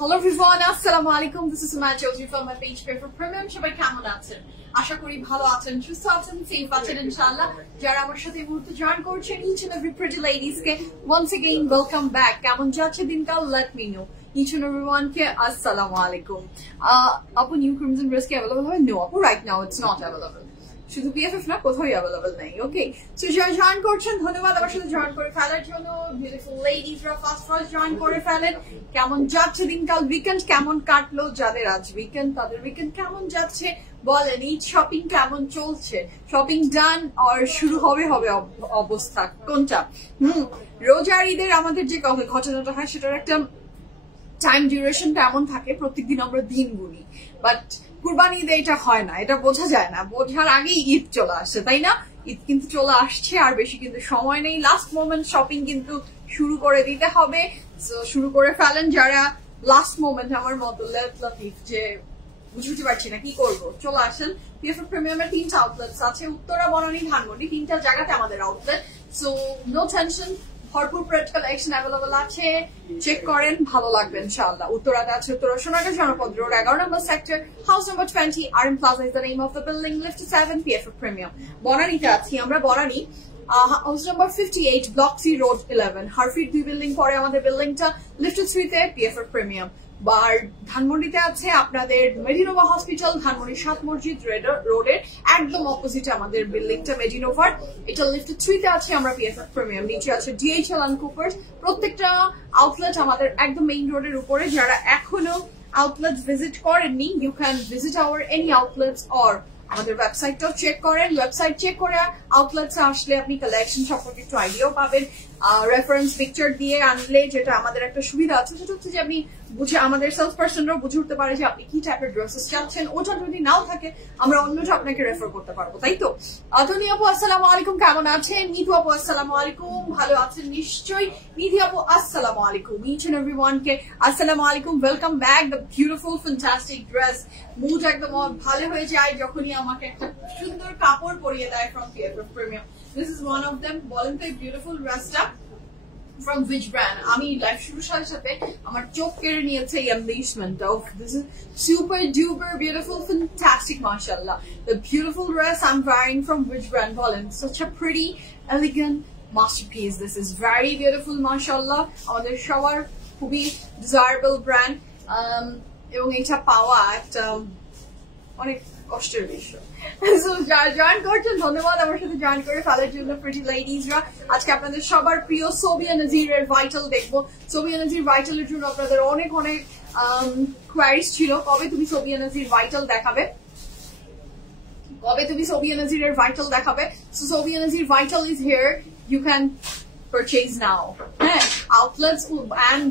Hello everyone, assalamu alaikum. This is Sumaya Chaudhary from my page for Premium. সবাই কেমন আছেন? আশা করি ভালো আছেন, সুস্থ আছেন, সেফ আছেন ইনশাআল্লাহ। যারা আমার সাথে এই মুহূর্তে জয়েন করছেন, each and every pretty ladies K once again welcome back. কেমন যাচ্ছে দিনকাল? Let me know. Each and everyone K assalamu alaikum. আপু নিউ ক্রিমসন ড্রেস কি available হবে? No, আপু right now it's not available. শুধু পিএফএফ না, কোথাও অ্যাভেলেবল নাই। ওকে, সো যারা জয়েন করছেন ধন্যবাদ আমার সাথে জয়েন করে ফেলার জন্য। বিউটিফুল লেডিজরা ফার্স্ট জয়েন করে ফেলেন। কেমন যাচ্ছে দিনকাল? উইকেন্ড কেমন কাটলো? যাদের আজ উইকেন্ড তাদের উইকেন্ড কেমন যাচ্ছে বলেন। ঈদ শপিং কেমন চলছে? শপিং ডান আর শুরু হবে অবস্থা কোনটা? রোজার ঈদের আমাদের যে ঘটনাটা হয় সেটার একটা টাইম ডিউরেশনটা এমন থাকে, প্রত্যেকদিন আমরা দিন গুনি, বাট কুরবানি ঈদে এটা হয় না, এটা বোঝা যায় না। বোঝার আগেই ঈদ চলে আসছে, তাই না? ঈদ কিন্তু চলে আসছে, আর বেশি কিন্তু সময় নেই। লাস্ট মোমেন্ট শপিং কিন্তু শুরু করে দিতে হবে। শুরু করে ফেলেন যারা লাস্ট মোমেন্ট আমার মতো লতিফ, যে বুঝতে পারছি না কি করবো, চলে আসেন। পিএফএফ প্রিমিয়ামের 3টা আউটলেটস আছে, উত্তরা, বনানী, ধানমন্ডি, 3টা জায়গাতে আমাদের আউটলেট। সো নো টেনশন, ভরপুর প্রেড কালেকশন অ্যাভেলেবল আছে, চেক করেন, ভালো লাগবে ইনশাআল্লাহ। উত্তরাতে আছে Uttara Sonargaon Janapath road 11 number sector, house number 20, RM Plaza is the name of the building, lift 7, PFF Premium। বনানীতে আছি আমরা, Banani house number 58, block C road 11, হারফিট 2 বিল্ডিং পরে আমাদের বিল্ডিংটা, লিফট 3 তে PFF Premium। আর ধানমন্ডিতে আছে আপনাদের মেডিনোভা হসপিটাল, ধানমন্ডি 7 মসজিদ রোডের একদম অপোজিটে আমাদের বিল্ডিংটা মেডিনোভার, এটা লিফট 3 তে আছে আমরা পিএফএফ প্রিমিয়াম। নিচে আছে DHL and Coopers। প্রত্যেকটা আউটলেট আমাদের একদম মেইন রোডের উপরে। যারা এখনো আউটলেটস ভিজিট করেননি, you can visit our any outlets or আমাদের ওয়েবসাইটটাও চেক করেন। ওয়েবসাইট চেক করে আউটলেটসে আসলে আপনি কালেকশন সম্পর্কে একটু আইডিয়াও পাবেন। রেফারেন্স পিকচার দিয়ে আনলে যেটা আমাদের একটা সুবিধা আছে, সেটা হচ্ছে যে আপনি বুঝে, আমাদের সেলস পার্সনরাও বুঝে উঠতে পারে যে আপনি কি টাইপের ড্রেসেস চাচ্ছেন। ওটা যদি নাও থাকে আমরা অন্যটা আপনাকে রেফার করতে পারবো, তাই তো? তনি আপু আসসালামু আলাইকুম, কেমন আছেন? নিধু আপু আসসালামু আলাইকুম, ভালো আছেন নিশ্চয়ই। নিধি আপু আসসালামু আলাইকুম, ইচ এন্ড এভরিওয়ান কে আসসালামু আলাইকুম, welcome back. The beautiful fantastic dress, mood একদম ভালো হয়ে যায় যখনই আমাকে একটা সুন্দর কাপড় পরিয়ে দেয় from PFF premium. This is one of them. বলেন তো এই বিউটিফুল ড্রেসটা from which brand? আমি লাইভ শুরুর সাথে সাথে আমার চোখ কেড়ে নিয়েছে এই amazement of this is super duper beautiful, fantastic, mashallah. The beautiful dress I'm wearing from which brand? বলেন, such a pretty, elegant masterpiece. This is very beautiful, mashallah. আমাদের সবার খুবই desirable brand, এবং এটা পাওয়া একটা অনেক কষ্টের বিষয়। জয়েন করছেন ধন্যবাদ আমার সাথে জয়েন করে ফেলার জন্য প্রিটি লেডিজরা। আজকে আপনাদের সবার প্রিয় সোবিয়া নাজিরের ভাইটাল দেখবো। সোবিয়া নাজির ভাইটালের জন্য আপনাদের অনেক অনেক কোয়ারিজ ছিল, কবে তুমি সোবিয়া নাজির ভাইটাল দেখাবে, কবে তুমি সোবিয়া নাজিরের ভাইটাল দেখাবে। So Sobia Nazir vital is here, you can purchase now. হ্যাঁ, আউটলেটস এন্ড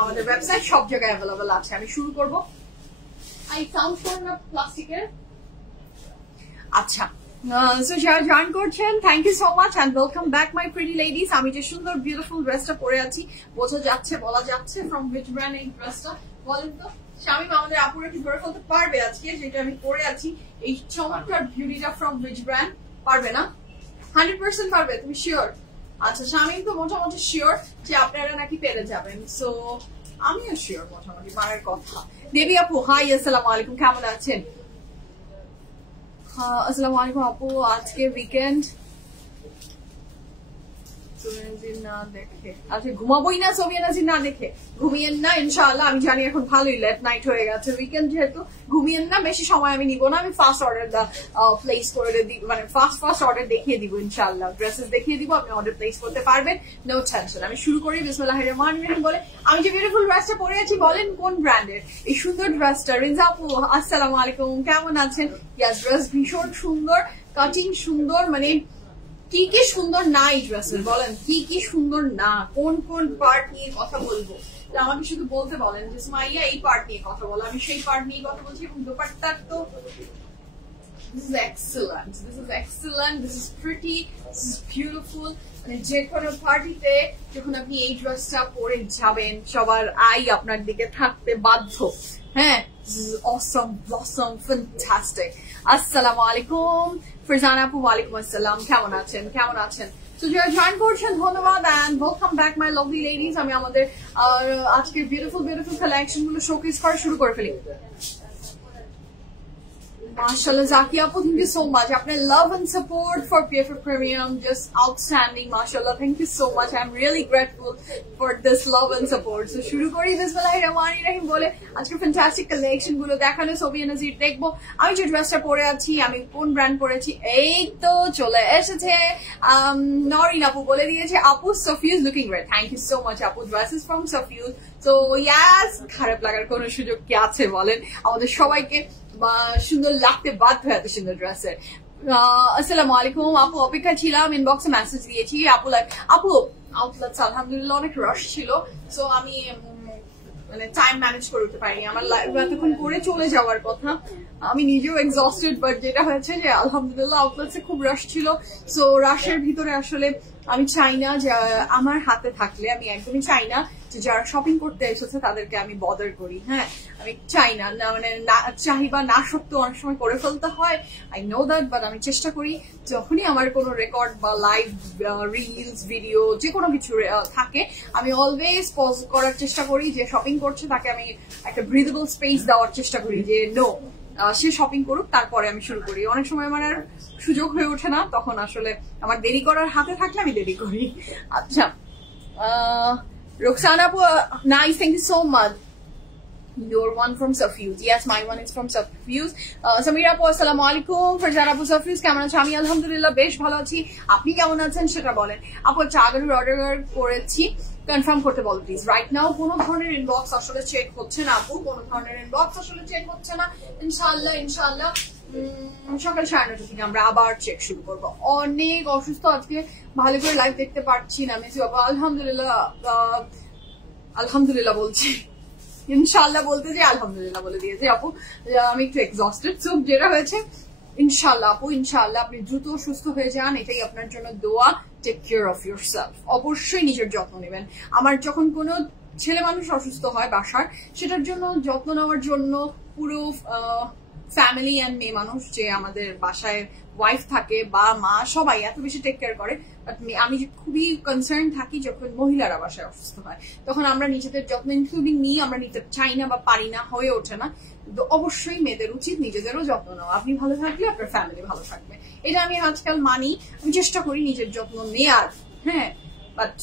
আমাদের ওয়েবসাইট সব জায়গায় অ্যাভেলেবল আছে। আমি শুরু করবো। আই সাউন্ড করেন না প্লাস্টিকের? আচ্ছা, সো যারা জয়েন করছেন thank you so much and welcome back my pretty ladies. আমি যে সুন্দর বিউটিফুল ড্রেসটা পরে আছি, বোঝা যাচ্ছে, বলা যাচ্ছে ফ্রম হুইচ ব্র্যান্ড এই ড্রেসটা? বলেন তো শামিম, আমাদের আপুরা কি ধরে ফেলতে পারবে আজকে যেটা আমি পরে আছি, এই চমৎকার বিউটিটা ফ্রম হুইচ ব্র্যান্ড? পারবে না? 100% পারবে? তুমি শিওর? আচ্ছা, শামিম তো মোটামুটি শিওর যে আপনারা নাকি পেরে যাবেন, সো আমিও শিওর মোটামুটি পারার কথা। দেবী আপু হাই, আসসালামু আলাইকুম, কেমন আছেন? আসসালামু আলাইকুম আপু, আজকে উইকেন্ড না দেখে, আচ্ছা ঘুমাবোই না সোবিয়া নাজির না দেখে? ঘুমিয়েন না ইনশাআল্লাহ। আমি জানি এখন ভালোই লেট নাইট হয়ে গেছে, উইকেন্ড যেহেতু ঘুমিয়েন না, বেশি সময় আমি নিব না। আমি ফার্স্ট অর্ডার প্লেস করে দিব, মানে ফার্স্ট অর্ডার দেখিয়ে দিব ইনশাআল্লাহ, ড্রেসেস দেখিয়ে দিব, আপনি অর্ডার প্লেস করতে পারবেন, নো টেনশন। আমি শুরু করি বিসমিল্লাহির রহমানির রহিম বলে। আমি যে বিউটিফুল ড্রেসটা পরে আছি, বলেন কোন ব্র্যান্ডের এই সুন্দর ড্রেসটা? রিজা আপু আসসালামু আলাইকুম, কেমন আছেন? ইয়াস, ড্রেস ভীষণ সুন্দর, কাটিং সুন্দর, মানে কি কি সুন্দর না এই ড্রেসের, বলেন কি কি সুন্দর না, কোন কোন পার্ট নিয়ে কথা বলবো আমাকে শুধু বলতে বলেন যে সুমাইয়া এই পার্ট নিয়ে কথা বলো, আমি সেই পার্ট নিয়ে কথা বলছি। এবং দোপাট্টার তো this is excellent, this is excellent, this is pretty, this is beautiful। মানে যে কোনো পার্টিতে যখন আপনি এই ড্রেসটা পরে যাবেন সবার আই আপনার দিকে থাকতে বাধ্য। হ্যাঁ, this is awesome, blossom, fantastic। আসসালামু আলাইকুম ফারজানা আপু। ওয়ালাইকুম আসসালাম, কেমন আছেন কেমন আছেন? তো যারা জয়েন করছেন ধন্যবাদ and welcome back my lovely ladies. আমি আমাদের আজকের বিউটিফুল বিউটিফুল কালেকশন গুলো শোকেস করা শুরু করে ফেলি। Mashallah, Zaki Apu, thank you so much. Apne love and support for PFF Premium, just outstanding. Mashallah, thank you so much. I'm really grateful for this love and support. So, shuru kori Bismillahirrahmanirrahim bole ajke fantastic collection gulo dekhano ছবি nazir দেখবো। আমি যে ড্রেসটা পরে আছি আমি কোন brand পরেছি এই তো চলে এসেছে। নরিন আপু বলে দিয়েছে আপু Safuse looking great. Thank you so much আপু, dresses from Safuse। So yes, খারাপ লাগার কোনো সুযোগ কি আছে বলেন? আমাদের সবাইকে সুন্দর লাগতে বাধ্য এত সুন্দর ড্রেসের। আসসালামু আলাইকুম আপু, অপেক্ষা ছিলাম, ইনবক্সে মেসেজ দিয়েছি। আপু আউটলেটস আলহামদুলিল্লাহ অনেক রাশ ছিল, সো আমি মানে টাইম ম্যানেজ করে উঠতে পারিনি। আমার এতক্ষণ করে চলে যাওয়ার কথা, আমি নিজেও এক্সস্টেড, বাট যেটা হয়েছে যে আলহামদুলিল্লাহ আউটলেটসে খুব রাশ ছিল। সো রাশের ভিতরে আসলে আমি চাই না যে আমার হাতে থাকলে, আমি একদমই চাই না যে যারা শপিং করতে এসেছে তাদেরকে আমি বদার করি। হ্যাঁ, আমি চাই না, মানে চাহিবা না সত্ত্বেও অনেক সময় করে ফেলতে হয়, আই নো দ্যাট, বাট আমি চেষ্টা করি যখনই আমার কোনো রেকর্ড বা লাইভ রিলস ভিডিও যে কোনো কিছু থাকে আমি অলওয়েজ পজ করার চেষ্টা করি। যে শপিং করছে তাকে আমি একটা ব্রিথেবল স্পেস দেওয়ার চেষ্টা করি যে নো, সে শপিং করুক তারপরে আমি শুরু করি। অনেক সময় আমার আর সুযোগ হয়ে ওঠে না, তখন আসলে আমার দেরি করার হাতে থাকলে আমি দেরি করি। আচ্ছা, Roxana Apu, nice, thank you so much. Your one from Safuse. Yes, my one is from Safuse. Samira Apu, assalamu alaikum. Farzana Apu, Safuse, কেমন আছো? আমি আলহামদুলিল্লাহ বেশ ভালো আছি। আপনি কেমন আছেন সেটা বলেন। আপু চাদরের অর্ডার করেছি, কনফার্ম করতে বলো প্লিজ। রাইট নাও কোনো ধরনের ইনবক্স আসলে চেক হচ্ছে না আপু, কোনো ধরনের ইনবক্স আসলে চেক হচ্ছে না। ইনশাআল্লাহ সকাল 9:30 থেকে আমরা আবার চেক শুরু করবো। অনেক অসুস্থ, আজকে ভালো করে লাইভ দেখতে পারছি না। মেসি বাবা আলহামদুলিল্লাহ বলছি, ইনশাআল্লাহ বলতে যে আলহামদুলিল্লাহ বলে দিয়েছে আপু, আমি একটু এক্সস্টেড। সো যেটা হয়েছে ইনশাআল্লাহ আপু, ইনশাআল্লাহ আপনি দ্রুত সুস্থ হয়ে যান, এটাই আপনার জন্য দোয়া। টেক কেয়ার অফ ইয়োরসেলফ, অবশ্যই নিজের যত্ন নেবেন। আমার যখন কোনো ছেলে মানুষ অসুস্থ হয় বাসার, সেটার জন্য যত্ন নেওয়ার জন্য পুরো ফ্যামিলি অ্যান্ড মেয়ে মানুষ যে আমাদের বাসায় ওয়াইফ থাকে বা মা সবাই এত বেশি টেক কেয়ার করে। আমি খুবই কনসার্ন থাকি যখন মহিলারা বাসায় অসুস্থ হয়, তখন আমরা নিজেদের যত্ন ইনক্লুডিং নিয়ে আমরা নিতে চাই না বা পারি না, হয়ে ওঠে না। তো অবশ্যই মেয়েদের উচিত নিজেদেরও যত্ন নেওয়া। আপনি ভালো থাকলে আপনার ফ্যামিলি ভালো থাকবে, এটা আমি আজকাল মানি। আমি চেষ্টা করি নিজের যত্ন নেয়ার, হ্যাঁ, বাট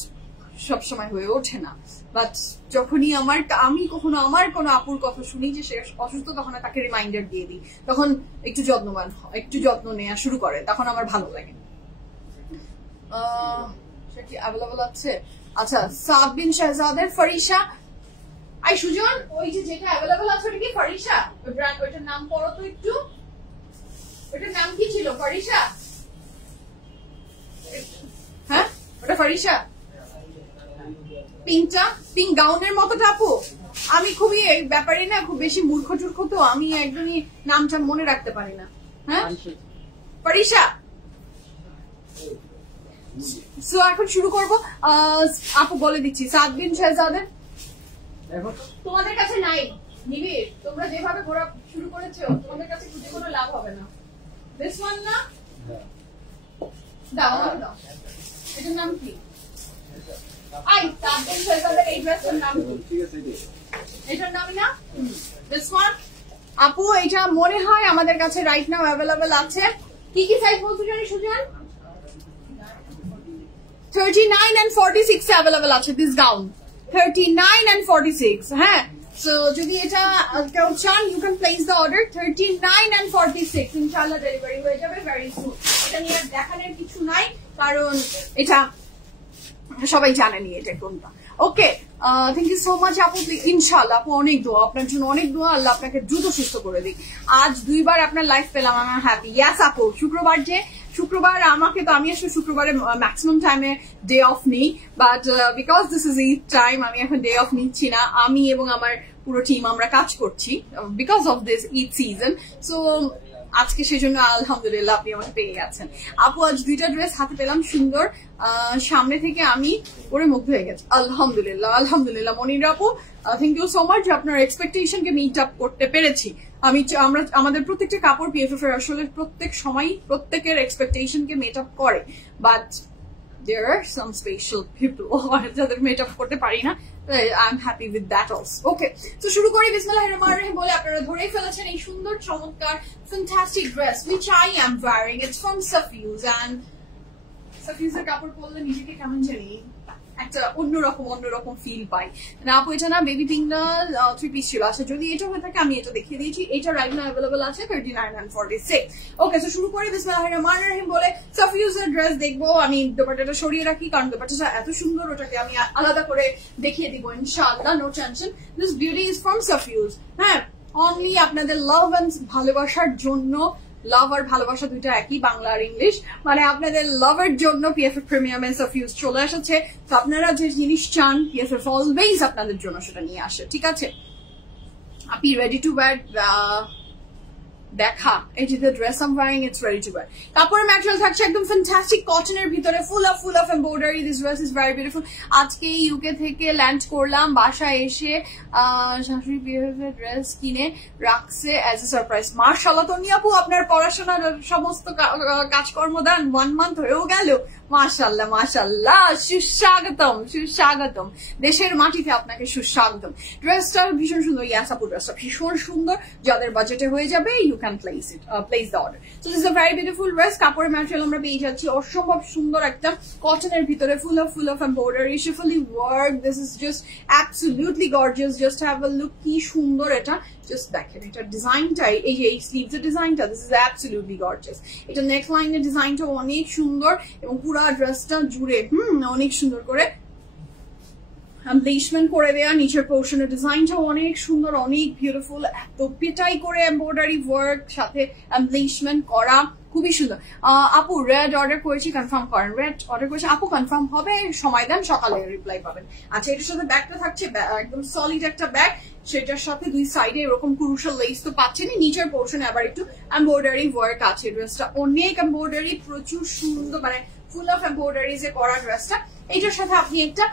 সবসময় হয়ে ওঠে না। বাট যখনই আমি কখনো আমার কোনো আপুর কথা শুনি যে সে অসুস্থ, তখন তাকে রিমাইন্ডার দিয়ে দিই, তখন একটু যত্নবান একটু যত্ন নেওয়া শুরু করে, তখন আমার ভালো লাগে। সে কি অ্যাভেলেবল আছে? আচ্ছা, সাদ বিন শাহজাদের ফারিসা। আই সুজন, ওই যে যেটা অ্যাভেলেবল আছে ওটা কি ফারিসা? ওইটার নাম পড়ো তো একটু, ওইটার নাম কি ছিল? ফারিসা? হ্যাঁ, ওটা ফারিসা। পিঙ্ক গাউনের মতোটা আপু? আমি খুবই ব্যাপারে না, খুব বেশি মূর্খ টুর্খ, তো আমি একদমই নামটা মনে রাখতে পারি না। হ্যাঁ, ফারিসা। সো এখন শুরু করবো। আপু বলে দিচ্ছি, সাদ বিন শাহজাদের তোমাদের কাছে নাই, নিবিড় তোমরা যেভাবে ঘোরা শুরু করেছো তোমাদের কাছে খুঁজে কোনো লাভ হবে না। দিস ওয়ান না, দাও আমাকে দাও। এটার নাম কি? আপু এটা মনে হয় আমাদের কাছে রাইট নাও অ্যাভেলেবল আছে। কি কি সাইজ বলছো জানি সুজন? 39 and 46 অ্যাভেলেবল আছে দিস গাউন, 39 and 46। হ্যাঁ, সো যদি এটা কেউ চান you can place the order 39 and 46। ইনশাআল্লাহ ডেলিভারি হয়ে যাবে ভেরি সুন। এটা নিয়ে দেখানোর কিছু নাই, কারণ এটা সবাই জানেনি এটা কোনটা। ওকে, থ্যাংক ইউ সো মাচ আপু। ইনশাআল্লাহ আপু অনেক দোয়া আপনার জন্য, অনেক দোয়া, আল্লাহ আপনাকে দ্রুত সুস্থ করে দিক। আজ 2বার আপনার লাইফ পেলাম, আমার হ্যাপি। ইয়াস আপু, শুক্রবার যে শুক্রবার আমাকে তো আমি আসলে শুক্রবারে ম্যাক্সিমাম টাইমে ডে অফ নিই, but because this is Eid time আমি এখন ডে অফ নিচ্ছি না। আমি এবং আমার পুরো টিম আমরা কাজ করছি because of this Eid season. So আজকে সেজন্য আলহামদুলিল্লাহ আপনি আমাকে পেয়ে গেছেন। আপু আজ 2টা ড্রেস হাতে পেলাম সুন্দর, সামনে থেকে আমি পরে মুগ্ধ হয়ে গেছি। আলহামদুলিল্লাহ আলহামদুলিল্লাহ মনির আপু, থ্যাংক ইউ সো মাচ যে আপনার এক্সপেকটেশনকে মিট আপ করতে পেরেছি। আমরা আমাদের প্রত্যেকটা কাপড় PFF এর আসলে প্রত্যেক সময় প্রত্যেকের এক্সপেকটেশনকে মিট আপ করে, but there are some special people যাদের মিট আপ করতে পারি না। I'm happy with that also. Okay, so শুরু করি বিসমিল্লাহির রহমানির রহিম বলে। আপনারা ধরেই ফেলেছেন এই সুন্দর চমৎকার fantastic dress which I am wearing. It's from Safuse, and Safuse এর কাপড় পরলে নিজেকে কেমন জানি একটা অন্যরকম ফিল পাই না আপু। এটা না বেবি পিঙ্ক না 3 পিস ছিল, আসলে যদি এটা হয়ে থাকে আমি এটা দেখিয়ে দিয়েছি। এটা রাইট নাও अवेलेबल আছে 39.46। ওকে, সো শুরু করি বিসমিল্লাহির রহমানির রহিম বলে। সাফিউজের ড্রেস দেখবো, আমি দোপাট্টাটা সরিয়ে রাখি কারণ দোপাট্টাটা এত সুন্দর, ওটাকে আমি আলাদা করে দেখিয়ে দিব ইনশাআল্লাহ, no tension. This beauty is from সাফিউজ। হ্যাঁ, অনলি আপনাদের লাভ এন্ড ভালোবাসার জন্য, লাভ আর ভালোবাসা দুইটা একই, বাংলা আর ইংলিশ, মানে আপনাদের লাভের জন্য PFF প্রিমিয়াম এন্ড সাফিউজ চলে এসেছে। তো আপনারা যে জিনিস চান PFF অলওয়েজ আপনাদের জন্য সেটা নিয়ে আসে, ঠিক আছে? আপনি রেডি টু ওয়্যার দেখা, এই যে dress I'm wearing it's ready to wear. কাপড়ের ম্যাটেরিয়াল থাকছে একদম ফ্যান্টাস্টিক কটনের ভিতরে, full of embroidery. This dress is very beautiful. আজকে ইউকে থেকে ল্যান্ড করলাম, বাসায় এসে শাশুড়ি PFF এর ড্রেস কিনে রাখছে অ্যাজ এ সারপ্রাইজ। মাশাআল্লাহ তনি আপু, আপনার পড়াশোনার সমস্ত কাজকর্ম দেন 1 মান্থ হয়েও গেল। মাশাআল্লাহ মাশাআল্লাহ, সুস্বাগতম দেশের মাটিতে আপনাকে সুস্বাগতম। ড্রেসটা ভীষণ সুন্দর। ইয়াস আপু, ড্রেসটা ভীষণ সুন্দর, যাদের বাজেটে হয়ে যাবে you can place the order. So this is a very beautiful dress. কাপড়ের ম্যাটেরিয়াল আমরা পেয়ে যাচ্ছি অসম্ভব সুন্দর একটা কটনের ভিতরে, full of embroidery, schiffli work. This is just absolutely gorgeous. Just have a look, কি সুন্দর এটা, জাস্ট দেখেন এটা ডিজাইনটাই, এই যে এই স্লিভস এর ডিজাইনটা, দিস ইজ অ্যাবসলিউটলি গর্জিয়াস। এটা নেক লাইনের ডিজাইনটা অনেক সুন্দর এবং পুরো ড্রেসটা জুড়ে অনেক সুন্দর করে এমব্লেশমেন্ট করে দেয়া। নিচের পোর্শনের ডিজাইনটা অনেক সুন্দর, অনেক বিউটিফুল, এত পেটাই করে এমব্রয়ডারি ওয়ার্ক সাথে এমব্লেশমেন্ট করা, খুবই সুন্দর। আপু রেড অর্ডার করেছি, কনফার্ম করেন। রেড অর্ডার করেছি আপু, কনফার্ম হবে, সময় দেন, সকালে রিপ্লাই পাবেন। আচ্ছা, এটার সাথে ব্যাগটা থাকছে একদম সলিড একটা ব্যাগ, সেটার সাথে দুই সাইডে এরকম ক্রুশাল লেস তো পাচ্ছেনই, নিচের পোর্শনে আবার একটু এমব্রয়ডারি ওয়ার্ক আছে। ড্রেসটা অনেক এমব্রয়ডারি, প্রচুর সুন্দর, মানে ফুল অফ এমব্রয়ডারি যে করা ড্রেসটা। এটার সাথে আপনি একটা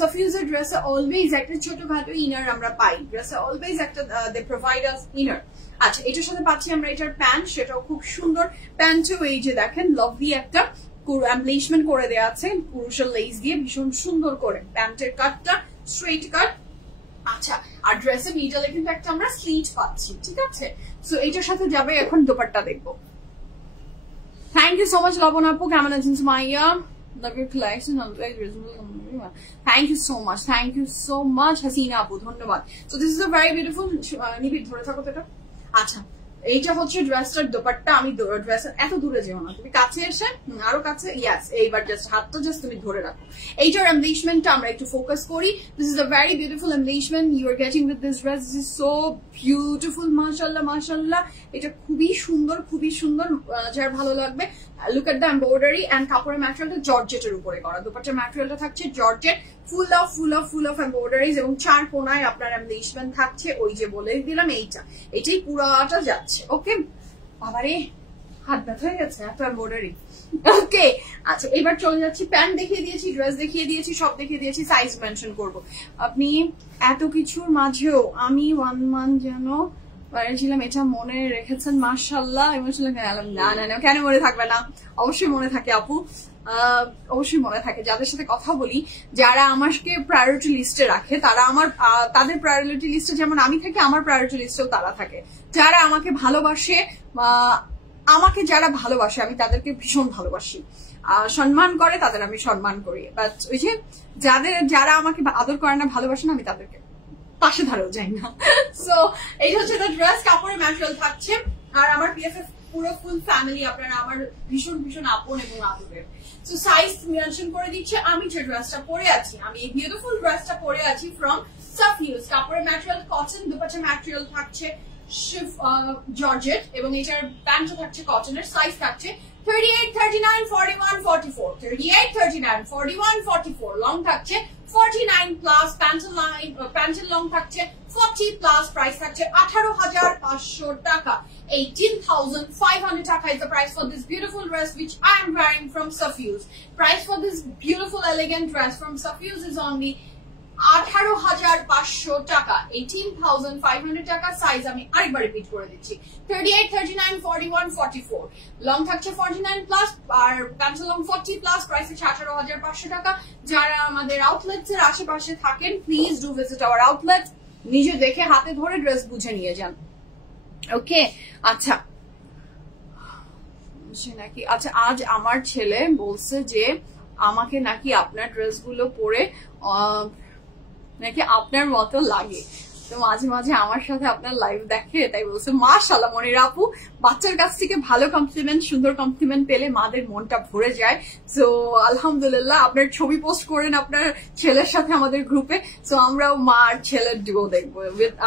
সাফিউজের ড্রেসে অলওয়েজ একটা ছোটখাটো ইনার আমরা পাই, ড্রেসে অলওয়েজ একটা দে প্রোভাইড আস ইনার। আচ্ছা, এটার সাথে পাচ্ছি আমরা এটার প্যান্ট, সেটাও খুব সুন্দর। প্যান্টও এই যে দেখেন লাভলি একটা এমব্লেশমেন্ট করে দেওয়া আছে ক্রুশাল লেস দিয়ে, ভীষণ সুন্দর করে। প্যান্টের কাটটা স্ট্রেট কাট। আচ্ছা, আর ড্রেসের মিডলে কিন্তু একটা আমরা স্লিট পাচ্ছি, ঠিক আছে? সো এটার সাথে যাবে এখন দোপাট্টা দেখবো। থ্যাংক ইউ সো মাচ লবণ আপু, কেমন আছেন Sumaiya? Love your collection, always reasonable. Thank you so much. Thank you so much, Hasina Apu. ধন্যবাদ। So this is a very beautiful. নিবিড় ধরে থাকো তো এটা। আচ্ছা, এইটা হচ্ছে ড্রেসটার দোপাট্টা। আমি ড্রেসের এত দূরে যেও না, তুমি কাছে এসে আরো কাছে, ইয়াস, এইবার জাস্ট হাতটা জাস্ট তুমি ধরে রাখো। এইটার এমব্লেশমেন্টটা আমরা একটু ফোকাস করি। This is a very beautiful embellishment you are getting with this dress. This is so beautiful, মাশাআল্লাহ মাশাআল্লাহ। এটা খুবই সুন্দর, যার ভালো লাগবে। Look at the embroidery and কাপড়ের ম্যাটেরিয়ালটা জর্জেটের উপরে করা। দোপাট্টার ম্যাটেরিয়ালটা থাকছে জর্জেট, ফুল অফ এমব্রয়ডারিজ এবং 4 কোনায় আপনার এমব্লেশমেন্ট থাকছে। ওই যে বলে দিলাম, এইটাই পুরাটা যাচ্ছে। ওকে, বাবারে হাত ব্যথা হয়ে গেছে, এত এমব্রয়ডারি। ওকে, আচ্ছা, এবার চলে যাচ্ছি। প্যান্ট দেখিয়ে দিয়েছি, ড্রেস দেখিয়ে দিয়েছি, সব দেখিয়ে দিয়েছি, সাইজ মেনশন করবো। আপনি এত কিছুর মাঝেও আমি 1 মান্থ যেন ছিলাম, এটা মনে রেখেছেন, মাশাআল্লাহ। না, কেন মনে থাকবে না? অবশ্যই মনে থাকে আপু, অবশ্যই মনে থাকে। যাদের সাথে কথা বলি, যারা আমাকে প্রায়োরিটি লিস্টে রাখে, তারা তাদের প্রায়োরিটি লিস্টে যেমন আমি থাকি, আমার প্রায়োরিটি লিস্টেও তারা থাকে। যারা আমাকে ভালোবাসে, যারা ভালোবাসে, আমি তাদেরকে ভীষণ ভালোবাসি। সম্মান করে তাদের আমি সম্মান করি, বাট ওই যে যারা আমাকে আদর করে না, ভালোবাসে না, আমি তাদেরকে পাশে ধারেও যাই না। সো এই হচ্ছে ড্রেস। কাপড়ের ম্যাটেরিয়াল থাকছে। আর আমার PFF পুরো ফুল ফ্যামিলি, আপনারা আমার ভীষণ আপন এবং আদরের। সো সাইজ মেনশন করে দিচ্ছে। আমি যে ড্রেসটা পরে আছি, আমি এই বিউটিফুল ড্রেসটা পরে আছি ফ্রম সাফিউজ। কাপড়ের ম্যাটেরিয়াল কটন, দোপাট্টার ম্যাটেরিয়াল থাকছে জর্জেট এবং এটার প্যান্টও থাকছে কটনের। সাইজ থাকছে 38, 39, 41, 44, 38, 39, 41, 44, লং থাকছে 49 প্লাস, প্যান্টেল লং থাকছে 40 প্লাস, প্রাইস থাকছে 18,500 টাকা। 18,500 টাকা is the price for this beautiful dress which I am wearing from Safuse. Price for this beautiful elegant dress from Safuse is only 18,500 টাকা, 18,500 টাকা। সাইজ আমি আরেকবার রিপিট করে দিচ্ছি, 38, 39, 41, 44, লং থাকছে 49 প্লাস আর প্যান্টেল লং 40 প্লাস, প্রাইস হচ্ছে 18,500 টাকা। যারা আমাদের আউটলেটস এর আশেপাশে থাকেন please do visit our outlet, নিজে দেখে হাতে ধরে ড্রেস বুঝে নিয়ে যান। ওকে, আচ্ছা নাকি, আচ্ছা আজ আমার ছেলে বলছে যে আমাকে নাকি আপনার ড্রেসগুলো পরে নাকি আপনার মতো লাগে, তো মাঝে মাঝে আমার সাথে আপনার লাইভ দেখে, তাই বলছে মাশাআল্লাহ মনিরা আপু, বাচ্চার কাছ থেকে ভালো কমপ্লিমেন্ট, সুন্দর কমপ্লিমেন্ট পেলে মাদের মনটা ভরে যায়। সো আলহামদুলিল্লাহ, আপনার ছবি পোস্ট করেন আপনার ছেলের সাথে আমাদের গ্রুপে, সো আমরাও মা আর ছেলের ডিও দেখবো।